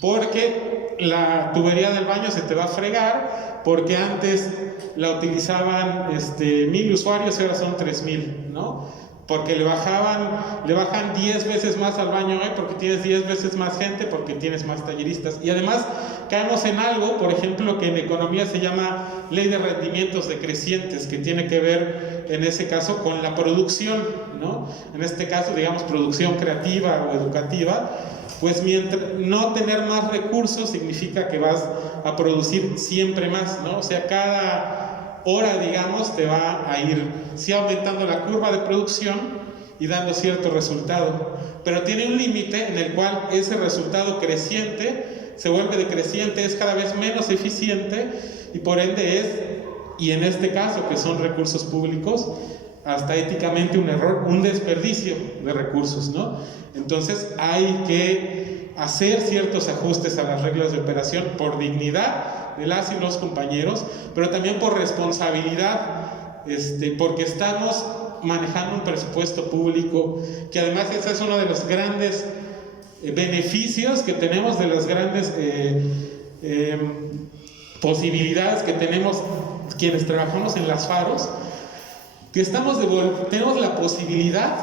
Porque la tubería del baño se te va a fregar, porque antes la utilizaban 1,000 usuarios y ahora son 3,000, ¿no? Porque le bajan 10 veces más al baño, porque tienes 10 veces más gente, porque tienes más talleristas. Y además caemos en algo, por ejemplo, que en economía se llama ley de rendimientos decrecientes, que tiene que ver en ese caso con la producción, ¿no? En este caso, digamos, producción creativa o educativa, pues mientras no tener más recursos significa que vas a producir siempre más, ¿no? O sea, cada hora, digamos, te va a ir sí aumentando la curva de producción y dando cierto resultado, pero tiene un límite en el cual ese resultado creciente se vuelve decreciente, es cada vez menos eficiente y por ende es, y en este caso que son recursos públicos, hasta éticamente un error, un desperdicio de recursos, ¿no? Entonces hay que hacer ciertos ajustes a las reglas de operación por dignidad de las y los compañeros, pero también por responsabilidad, porque estamos manejando un presupuesto público, que además ese es uno de los grandes beneficios que tenemos, de las grandes posibilidades que tenemos quienes trabajamos en las faros, que tenemos la posibilidad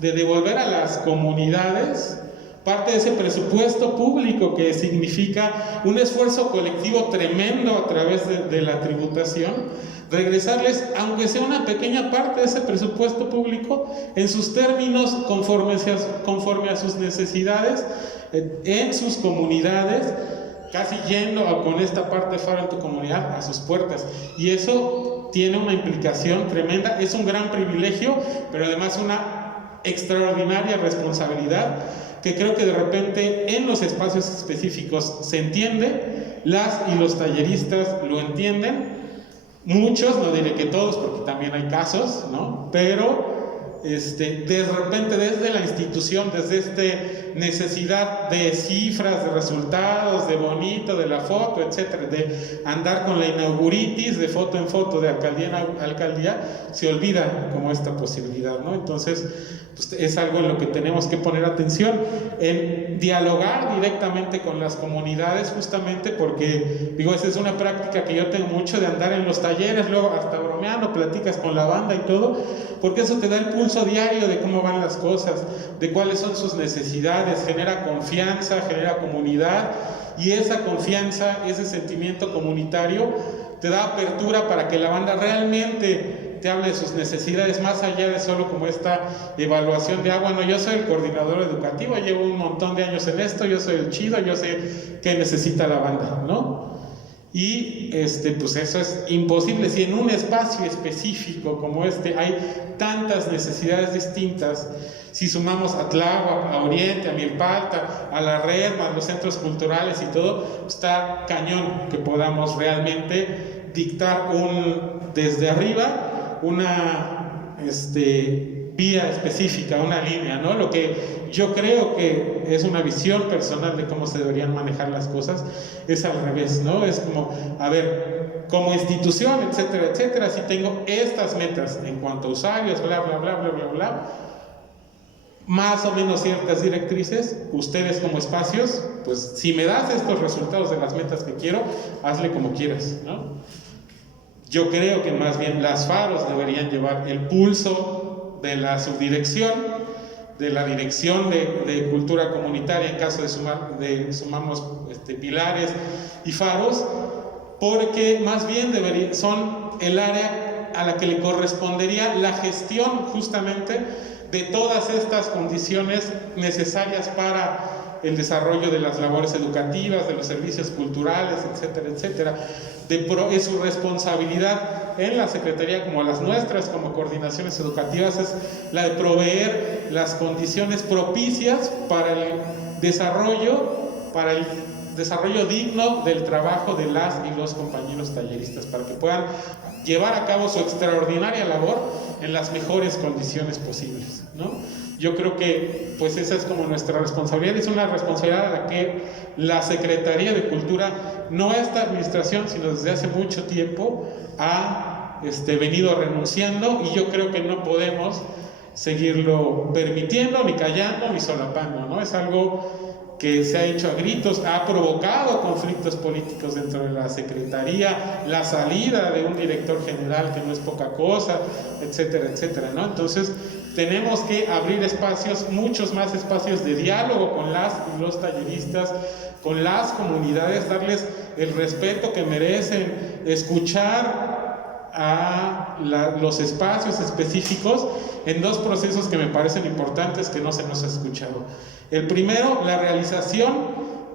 de devolver a las comunidades parte de ese presupuesto público, que significa un esfuerzo colectivo tremendo a través de la tributación, regresarles, aunque sea una pequeña parte de ese presupuesto público, en sus términos, conforme a sus necesidades, en sus comunidades, casi yendo con esta parte de Faro en tu comunidad a sus puertas. Y eso tiene una implicación tremenda, es un gran privilegio, pero además una extraordinaria responsabilidad, que creo que de repente en los espacios específicos se entiende, las y los talleristas lo entienden, muchos, no diré que todos porque también hay casos, ¿no? Pero de repente desde la institución, desde esta necesidad de cifras, de resultados, de bonito, de la foto, etcétera, de andar con la inauguritis, de foto en foto, de alcaldía en alcaldía, se olvida como esta posibilidad, ¿no? Entonces, pues, es algo en lo que tenemos que poner atención, en dialogar directamente con las comunidades, justamente porque, digo, esa es una práctica que yo tengo mucho, de andar en los talleres, luego hasta bromeando, platicas con la banda y todo, porque eso te da el pulso diario de cómo van las cosas, de cuáles son sus necesidades, genera confianza, genera comunidad, y esa confianza, ese sentimiento comunitario te da apertura para que la banda realmente te hable de sus necesidades, más allá de solo como esta evaluación de, bueno, yo soy el coordinador educativo, llevo un montón de años en esto, yo soy el chido, yo sé qué necesita la banda, ¿no? Y pues eso es imposible si en un espacio específico como hay tantas necesidades distintas. Si sumamos a Tláhuac, a Oriente, a Milpalta, a la red, más los centros culturales y todo, está cañón que podamos realmente dictar desde arriba una vía específica, una línea, ¿no? Lo que yo creo que es una visión personal de cómo se deberían manejar las cosas es al revés, ¿no? Es como, a ver, como institución, etcétera, etcétera, si tengo estas metas en cuanto a usuarios, bla, bla, bla, bla, bla, bla, más o menos ciertas directrices, ustedes como espacios, pues si me das estos resultados de las metas que quiero, hazle como quieras, ¿no? Yo creo que más bien las faros deberían llevar el pulso de la subdirección, de la dirección de cultura comunitaria, en caso de sumamos pilares y faros, porque más bien son el área a la que le correspondería la gestión justamente de todas estas condiciones necesarias para el desarrollo de las labores educativas, de los servicios culturales, etcétera, etcétera. Es su responsabilidad en la Secretaría, como las nuestras, como coordinaciones educativas, es la de proveer las condiciones propicias para el desarrollo digno del trabajo de las y los compañeros talleristas, para que puedan llevar a cabo su extraordinaria labor en las mejores condiciones posibles, ¿no? Yo creo que pues esa es como nuestra responsabilidad, es una responsabilidad a la que la Secretaría de Cultura, no esta administración, sino desde hace mucho tiempo, ha venido renunciando, y yo creo que no podemos seguirlo permitiendo, ni callando, ni solapando, ¿no? Es algo que se ha hecho a gritos, ha provocado conflictos políticos dentro de la Secretaría, la salida de un director general que no es poca cosa, etcétera, etcétera, ¿no? Entonces tenemos que abrir espacios, muchos más espacios de diálogo con las y los talleristas, con las comunidades, darles el respeto que merecen, escuchar a los espacios específicos en dos procesos que me parecen importantes que no se nos ha escuchado. El primero, la realización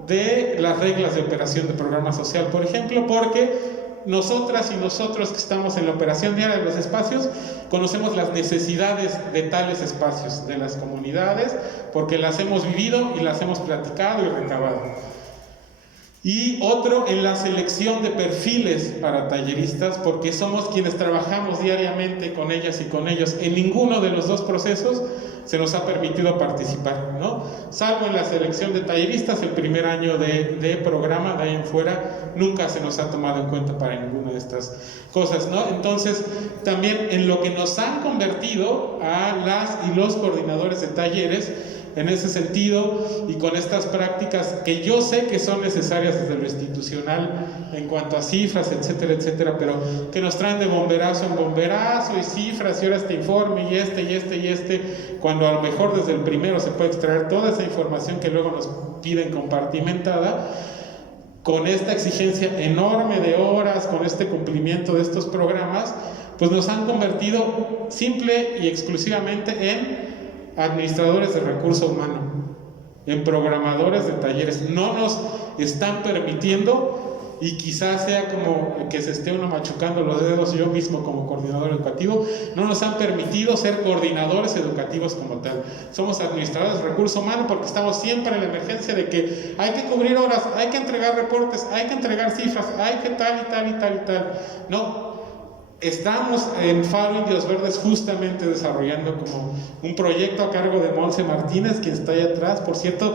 de las reglas de operación de programa social, por ejemplo, porque nosotras y nosotros que estamos en la operación diaria de los espacios conocemos las necesidades de tales espacios, de las comunidades, porque las hemos vivido y las hemos platicado y recabado. Y otro, en la selección de perfiles para talleristas, porque somos quienes trabajamos diariamente con ellas y con ellos. En ninguno de los dos procesos se nos ha permitido participar, ¿no? Salvo en la selección de talleristas, el primer año de programa, de ahí en fuera, nunca se nos ha tomado en cuenta para ninguna de estas cosas, ¿no? Entonces, también en lo que nos han convertido a las y los coordinadores de talleres, en ese sentido, y con estas prácticas que yo sé que son necesarias desde lo institucional en cuanto a cifras, etcétera, etcétera, pero que nos traen de bomberazo en bomberazo y cifras y ahora este informe y este, cuando a lo mejor desde el primero se puede extraer toda esa información que luego nos piden compartimentada, con esta exigencia enorme de horas, con este cumplimiento de estos programas, pues nos han convertido simple y exclusivamente en administradores de recurso humano, en programadores de talleres. No nos están permitiendo, y quizás sea como que se esté uno machucando los dedos, yo mismo como coordinador educativo, no nos han permitido ser coordinadores educativos como tal. Somos administradores de recurso humano porque estamos siempre en la emergencia de que hay que cubrir horas, hay que entregar reportes, hay que entregar cifras, hay que tal y tal y tal y tal. No. Estamos en Faro Indios Verdes justamente desarrollando como un proyecto a cargo de Monse Martínez, quien está ahí atrás. Por cierto,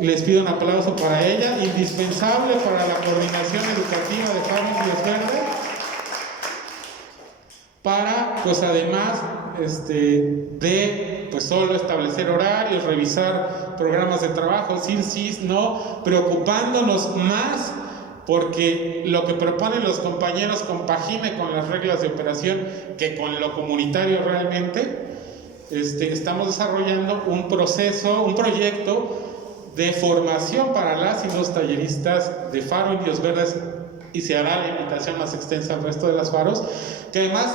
les pido un aplauso para ella, indispensable para la coordinación educativa de Faro Indios Verdes, para, pues además de pues solo establecer horarios, revisar programas de trabajo, decir sí, no, preocupándonos más porque lo que proponen los compañeros compagine con las reglas de operación que con lo comunitario realmente. Estamos desarrollando un proyecto de formación para las y los talleristas de Faro Indios Verdes, y se hará la invitación más extensa al resto de las faros, que además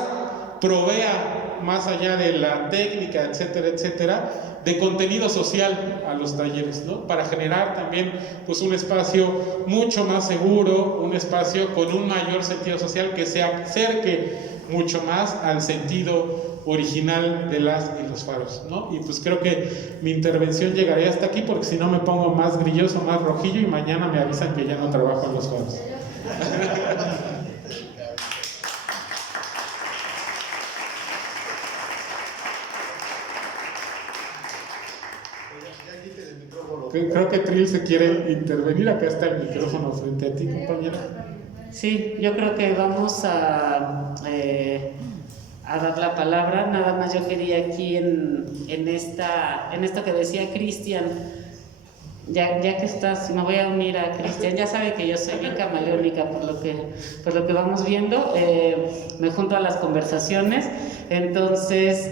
provea, más allá de la técnica, etcétera, etcétera, de contenido social a los talleres, ¿no? Para generar también pues un espacio mucho más seguro, un espacio con un mayor sentido social que se acerque mucho más al sentido original de las y los faros, ¿no? Y pues creo que mi intervención llegaría hasta aquí, porque si no me pongo más grilloso, más rojillo, y mañana me avisan que ya no trabajo en los faros. Creo que Trill se quiere intervenir. Acá está el micrófono frente a ti, compañera. Sí, yo creo que vamos a dar la palabra. Nada más yo quería aquí en esto que decía Cristian, ya que estás, me voy a unir a Cristian. Ya sabe que yo soy bien camaleónica por lo que vamos viendo, me junto a las conversaciones. Entonces,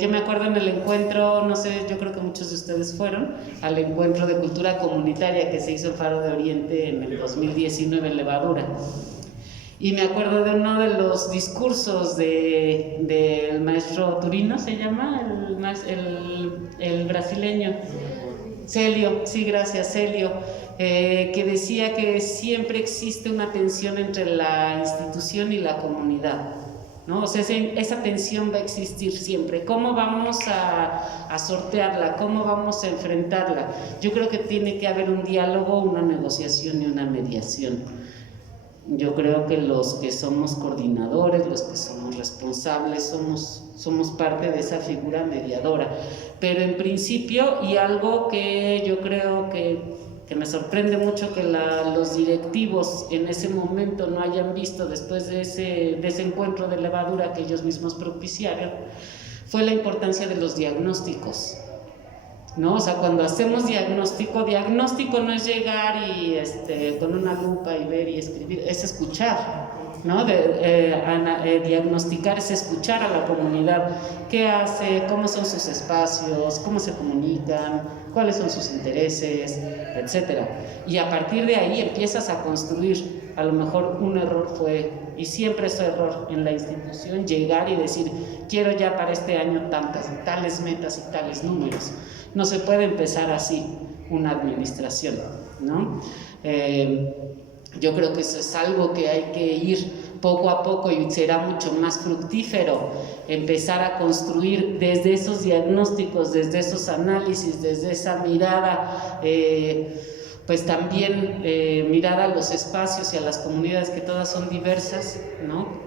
yo me acuerdo en el encuentro, no sé, yo creo que muchos de ustedes fueron al encuentro de cultura comunitaria que se hizo en Faro de Oriente en el 2019 en Levadura. Y me acuerdo de uno de los discursos del maestro Turino, ¿se llama? El brasileño. Celio, sí, gracias, Celio, que decía que siempre existe una tensión entre la institución y la comunidad, ¿no? O sea, esa tensión va a existir siempre. ¿Cómo vamos a sortearla? ¿Cómo vamos a enfrentarla? Yo creo que tiene que haber un diálogo, una negociación y una mediación. Yo creo que los que somos coordinadores, los que somos responsables, somos parte de esa figura mediadora. Pero en principio, y algo que yo creo que me sorprende mucho que los directivos en ese momento no hayan visto después de ese encuentro de Levadura que ellos mismos propiciaron, fue la importancia de los diagnósticos, ¿no? O sea, cuando hacemos diagnóstico no es llegar y con una lupa y ver y escribir, es escuchar, ¿no? Diagnosticar es escuchar a la comunidad, qué hace, cómo son sus espacios, cómo se comunican, cuáles son sus intereses, etcétera. Y a partir de ahí empiezas a construir. A lo mejor un error fue, y siempre es error en la institución, llegar y decir, quiero ya para este año tales metas y tales números. No se puede empezar así una administración, ¿no? Yo creo que eso es algo que hay que ir poco a poco y será mucho más fructífero empezar a construir desde esos diagnósticos, desde esos análisis, desde esa mirada, pues también mirada a los espacios y a las comunidades, que todas son diversas, ¿no?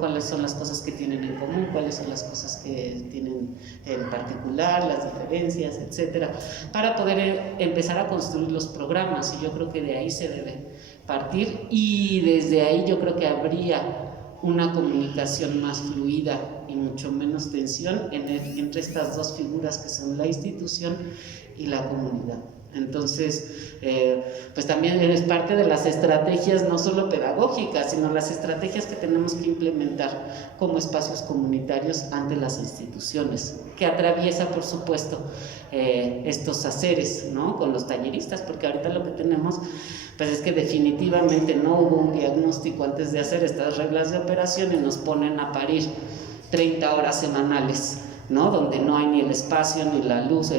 Cuáles son las cosas que tienen en común, cuáles son las cosas que tienen en particular, las diferencias, etcétera, para poder empezar a construir los programas. Y yo creo que de ahí se debe partir, y desde ahí yo creo que habría una comunicación más fluida y mucho menos tensión entre estas dos figuras que son la institución y la comunidad. Entonces, pues también es parte de las estrategias, no solo pedagógicas, sino las estrategias que tenemos que implementar como espacios comunitarios ante las instituciones, que atraviesa, por supuesto, estos haceres, ¿no? Con los talleristas, porque ahorita lo que tenemos, pues es que definitivamente no hubo un diagnóstico antes de hacer estas reglas de operación y nos ponen a parir 30 horas semanales, ¿no? Donde no hay ni el espacio ni la luz.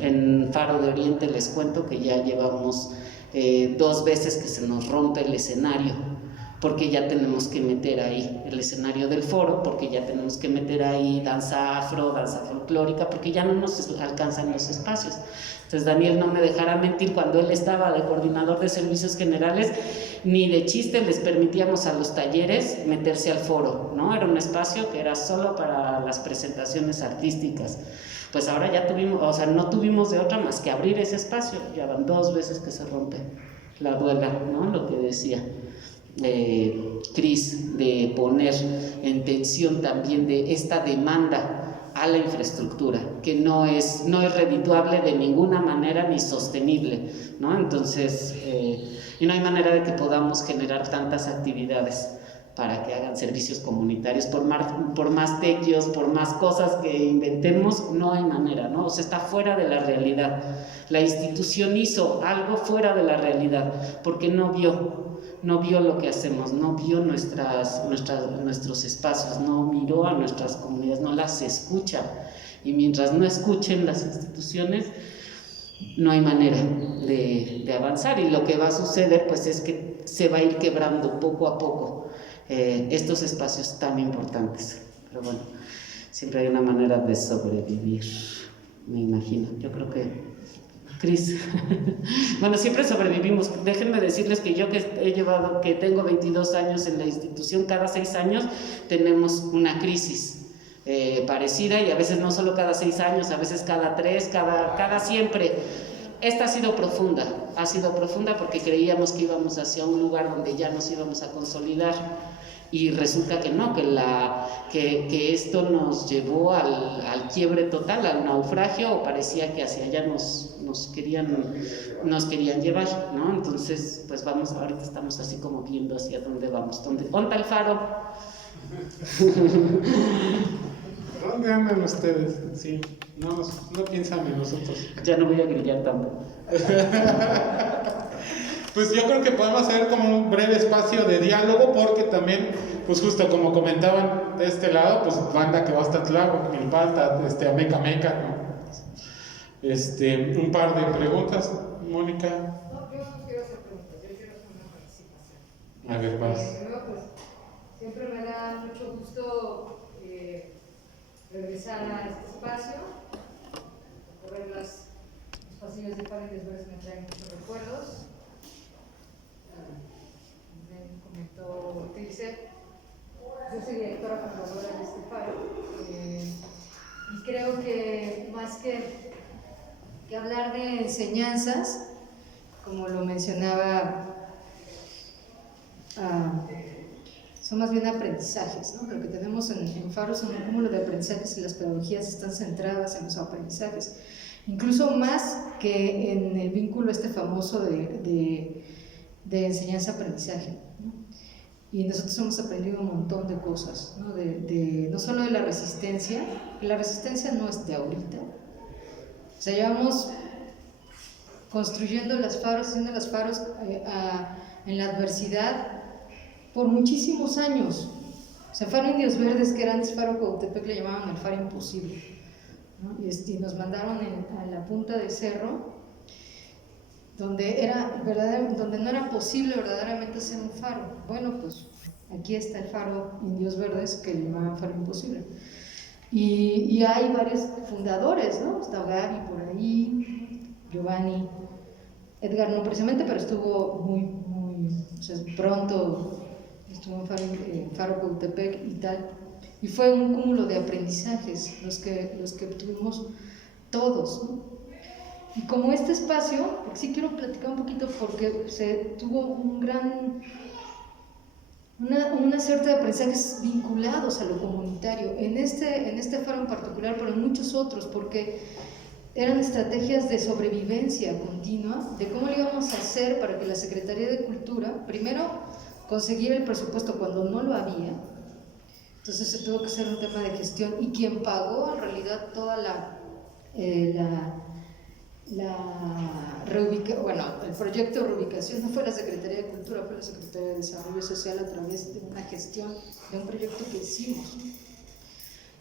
En Faro de Oriente les cuento que ya llevamos 2 veces que se nos rompe el escenario, porque ya tenemos que meter ahí el escenario del foro, porque ya tenemos que meter ahí danza afro, danza folclórica, porque ya no nos alcanzan los espacios. Entonces Daniel no me dejará mentir, cuando él estaba de coordinador de servicios generales, ni de chiste les permitíamos a los talleres meterse al foro, ¿no? Era un espacio que era solo para las presentaciones artísticas. Pues ahora ya no tuvimos de otra más que abrir ese espacio. Ya van 2 veces que se rompe la duela, ¿no? Lo que decía Cris, de poner en tensión también de esta demanda a la infraestructura, que no es redituable de ninguna manera ni sostenible, ¿no? Entonces, y no hay manera de que podamos generar tantas actividades para que hagan servicios comunitarios, por más tequios, por más cosas que inventemos, no hay manera, ¿no? O sea, está fuera de la realidad. La institución hizo algo fuera de la realidad, porque no vio lo que hacemos, no vio nuestros espacios, no miró a nuestras comunidades, no las escucha. Y mientras no escuchen las instituciones, no hay manera de avanzar, y lo que va a suceder pues es que se va a ir quebrando poco a poco estos espacios tan importantes. Pero bueno, siempre hay una manera de sobrevivir, me imagino. Yo creo que Cris, bueno, siempre sobrevivimos. Déjenme decirles que yo que tengo 22 años en la institución, cada 6 años tenemos una crisis parecida, y a veces no solo cada 6 años, a veces cada 3, cada siempre. Esta ha sido profunda porque creíamos que íbamos hacia un lugar donde ya nos íbamos a consolidar, y resulta que no, que esto nos llevó al quiebre total, al naufragio, o parecía que hacia allá nos querían llevar, ¿no? Entonces, pues ahorita estamos así como viendo hacia dónde vamos, ¿dónde está el faro? ¿Dónde andan ustedes? Sí, no piensan en nosotros. Ya no voy a grillar tampoco. Pues yo creo que podemos hacer como un breve espacio de diálogo, porque también, pues justo como comentaban de este lado, pues banda que va hasta Tláhuac, Milpalta, Ameca Meca, ¿no? Un par de preguntas, Mónica. No, yo no quiero hacer preguntas, yo quiero hacer una participación. A ver, vas. Primero, pues, siempre me da mucho gusto regresar a este espacio, recorrer los pasillos de Faro Indios Verdes me traen muchos recuerdos. Me comentó Trilce, yo soy directora fundadora de este faro, y creo que más que hablar de enseñanzas, como lo mencionaba, son más bien aprendizajes, ¿no? Lo que tenemos en Faro son un cúmulo de aprendizajes, y las pedagogías están centradas en los aprendizajes, incluso más que en el vínculo famoso de enseñanza-aprendizaje, ¿no? Y nosotros hemos aprendido un montón de cosas, ¿no? No solo de la resistencia no es de ahorita, o sea, llevamos construyendo las faros, haciendo las faros en la adversidad por muchísimos años. O sea, Faro Indios Verdes, que era antes Faro Cuautepec, le llamaban el faro imposible, ¿no? Y nos mandaron a la punta del cerro, donde no era posible verdaderamente hacer un faro. Bueno, pues aquí está el Faro Indios Verdes, que le llamaban faro imposible. Y hay varios fundadores, ¿no? Está Gaby por ahí, Giovanni, Edgar no precisamente, pero estuvo o sea, pronto estuvo en Faro Cuautepec y tal. Y fue un cúmulo de aprendizajes los que obtuvimos todos, ¿no? Y como este espacio, porque sí quiero platicar un poquito, porque se tuvo una cierta de aprendizajes vinculados a lo comunitario, en este faro en particular, pero en muchos otros, porque eran estrategias de sobrevivencia continua, de cómo le íbamos a hacer para que la Secretaría de Cultura, primero, conseguir el presupuesto cuando no lo había. Entonces se tuvo que hacer un tema de gestión, y quien pagó en realidad toda el proyecto de reubicación no fue la Secretaría de Cultura, fue la Secretaría de Desarrollo Social, a través de una gestión de un proyecto que hicimos.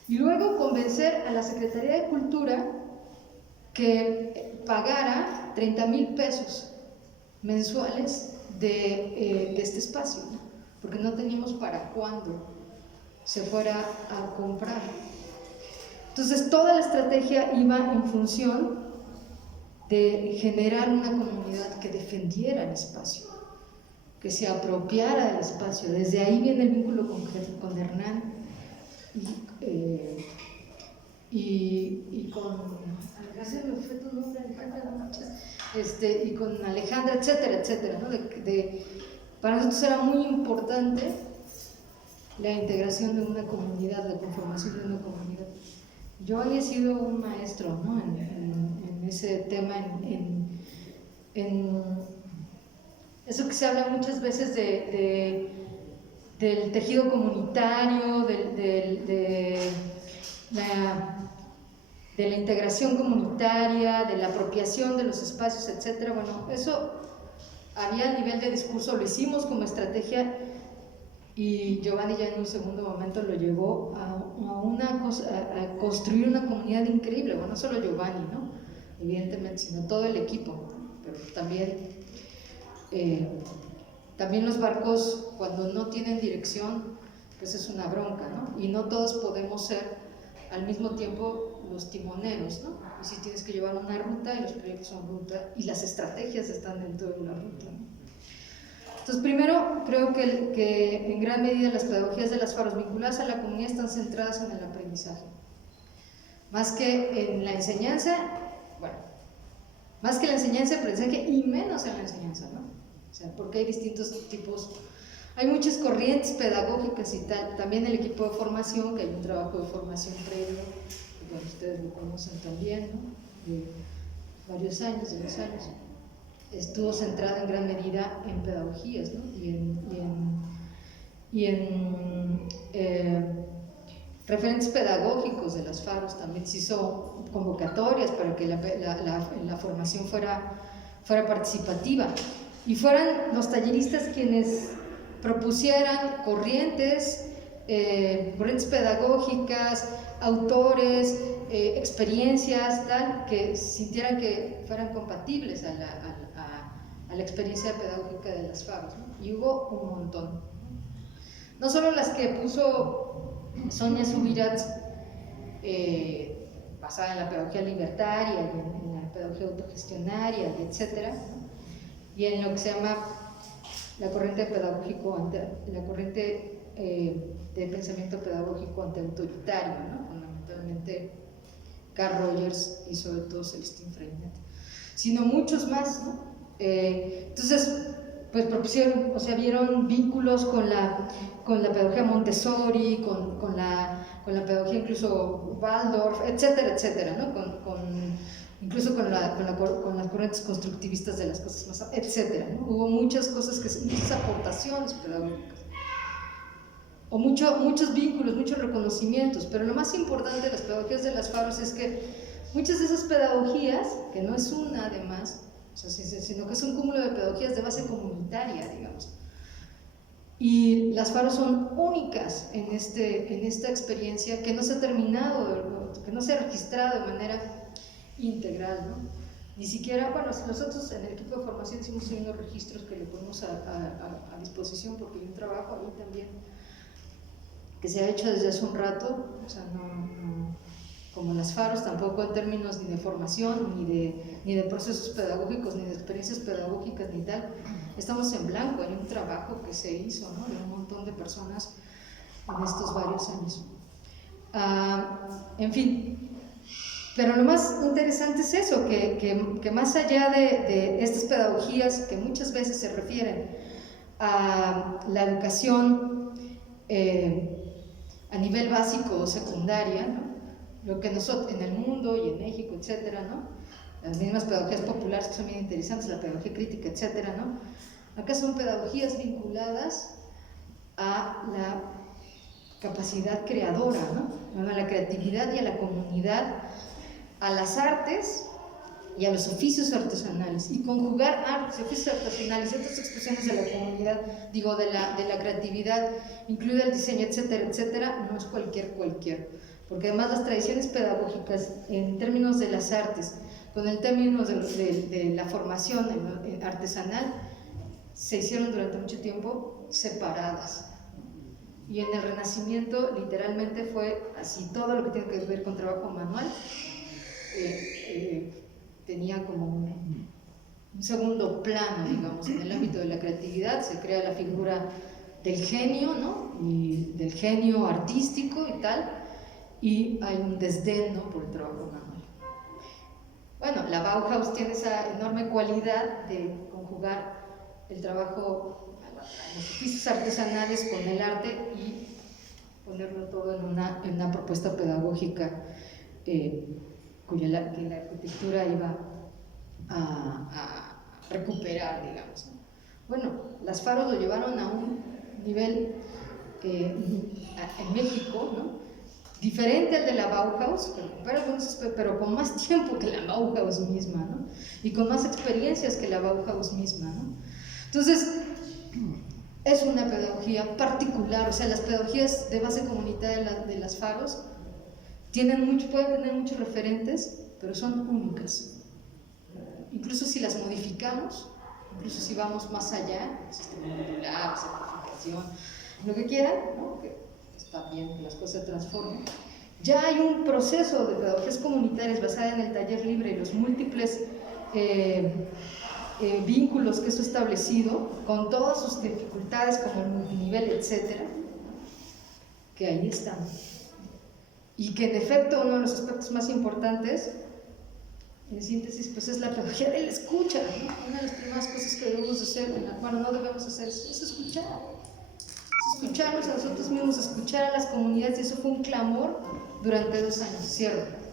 Y luego convencer a la Secretaría de Cultura que pagara 30,000 pesos mensuales de este espacio, ¿no? Porque no teníamos para cuándo se fuera a comprar. Entonces toda la estrategia iba en función de generar una comunidad que defendiera el espacio, que se apropiara del espacio. Desde ahí viene el vínculo con Hernán y con y con Alejandra, etcétera, etcétera, ¿no? Para nosotros era muy importante la integración de una comunidad, la conformación de una comunidad. Yo he sido un maestro, ¿no? en ese tema, en eso que se habla muchas veces de del tejido comunitario, de la integración comunitaria, de la apropiación de los espacios, etc. Bueno, eso había a nivel de discurso, lo hicimos como estrategia, y Giovanni ya en un segundo momento lo llevó a construir una comunidad increíble. Bueno, no solo Giovanni, ¿no? Evidentemente, sino todo el equipo, pero también los barcos, cuando no tienen dirección, pues es una bronca, ¿no? Y no todos podemos ser al mismo tiempo los timoneros, ¿no? Y si tienes que llevar una ruta, y los proyectos son ruta, y las estrategias están dentro de la ruta, ¿no? Entonces, primero, creo que en gran medida las pedagogías de las faros vinculadas a la comunidad están centradas en el aprendizaje. Más que en la enseñanza, bueno, más que en la enseñanza, aprendizaje, y menos en la enseñanza, ¿no? O sea, porque hay distintos tipos, hay muchas corrientes pedagógicas y tal. También el equipo de formación, que hay un trabajo de formación previo, que bueno, ustedes lo conocen también, ¿no? De varios años, estuvo centrado en gran medida en pedagogías, ¿no? y en referentes pedagógicos de las faros. También se hizo convocatorias para que la formación fuera participativa, y fueran los talleristas quienes propusieran corrientes pedagógicas, autores, experiencias, tal, que sintieran que fueran compatibles a la experiencia pedagógica de las faros, ¿no? Y hubo un montón, no solo las que puso Sonia Subirats, basada en la pedagogía libertaria, en la pedagogía autogestionaria, etc., ¿no? Y en lo que se llama la corriente de pensamiento pedagógico antiautoritario, ¿no? Fundamentalmente Carl Rogers y sobre todo Celestín Freinet, sino muchos más, ¿no? Entonces, pues propusieron, o sea, vieron vínculos con la pedagogía Montessori, con la pedagogía incluso Waldorf, etcétera, etcétera, ¿no? Incluso con las corrientes constructivistas de las cosas más, etcétera, ¿no? Hubo muchas cosas, muchas aportaciones pedagógicas, o muchos vínculos, muchos reconocimientos. Pero lo más importante de las pedagogías de las faros es que muchas de esas pedagogías, que no es una además, o sea, sino que es un cúmulo de pedagogías de base comunitaria, digamos, y las faros son únicas en esta experiencia, que no se ha terminado, que no se ha registrado de manera integral, ¿no? Ni siquiera, bueno, nosotros en el equipo de formación hicimos unos registros que le ponemos a disposición, porque hay un trabajo ahí también que se ha hecho desde hace un rato, o sea, no como las faros, tampoco en términos ni de formación, ni de procesos pedagógicos, ni de experiencias pedagógicas, ni tal. Estamos en blanco, hay un trabajo que se hizo, ¿no? De un montón de personas en estos varios años. En fin, pero lo más interesante es eso, que más allá de estas pedagogías que muchas veces se refieren a la educación a nivel básico o secundaria, ¿no? Lo que nosotros en el mundo y en México, etcétera, ¿no? Las mismas pedagogías populares que son bien interesantes, la pedagogía crítica, etcétera, ¿no? Acá son pedagogías vinculadas a la capacidad creadora, ¿no? A la creatividad y a la comunidad, a las artes y a los oficios artesanales, y conjugar artes y oficios artesanales y otras expresiones de la comunidad, digo, de la creatividad, incluido el diseño, etcétera, etcétera, no es cualquier, porque además las tradiciones pedagógicas en términos de las artes, con el término de la formación artesanal, se hicieron durante mucho tiempo separadas. Y en el Renacimiento literalmente fue así, todo lo que tiene que ver con trabajo manual tenía como un segundo plano, digamos. En el ámbito de la creatividad se crea la figura del genio, ¿no? Y del genio artístico y tal, y hay un desdén, ¿no? Por el trabajo manual. Bueno, la Bauhaus tiene esa enorme cualidad de conjugar el trabajo, los oficios artesanales con el arte y ponerlo todo en una propuesta pedagógica que la arquitectura iba a recuperar, digamos, ¿no? Bueno, las faros lo llevaron a un nivel en México, ¿no? Diferente al de la Bauhaus, pero con más tiempo que la Bauhaus misma, ¿no? Y con más experiencias que la Bauhaus misma, ¿no? Entonces, es una pedagogía particular, o sea, las pedagogías de base comunitaria de las Faros pueden tener muchos referentes, pero son únicas. Incluso si las modificamos, incluso si vamos más allá, sistema modular, certificación, lo que quieran, ¿no? Que está bien que las cosas se transformen. Ya hay un proceso de pedagogías comunitarias basada en el taller libre y los múltiples vínculos que eso ha establecido, con todas sus dificultades como el multinivel, etcétera, que ahí están. Y que en efecto uno de los aspectos más importantes, en síntesis, pues es la pedagogía de la escucha, ¿no? Una de las primeras cosas que debemos hacer, bueno, no debemos hacer, es escuchar. Es escucharnos a nosotros mismos, escuchar a las comunidades, y eso fue un clamor durante 2 años. Cierro.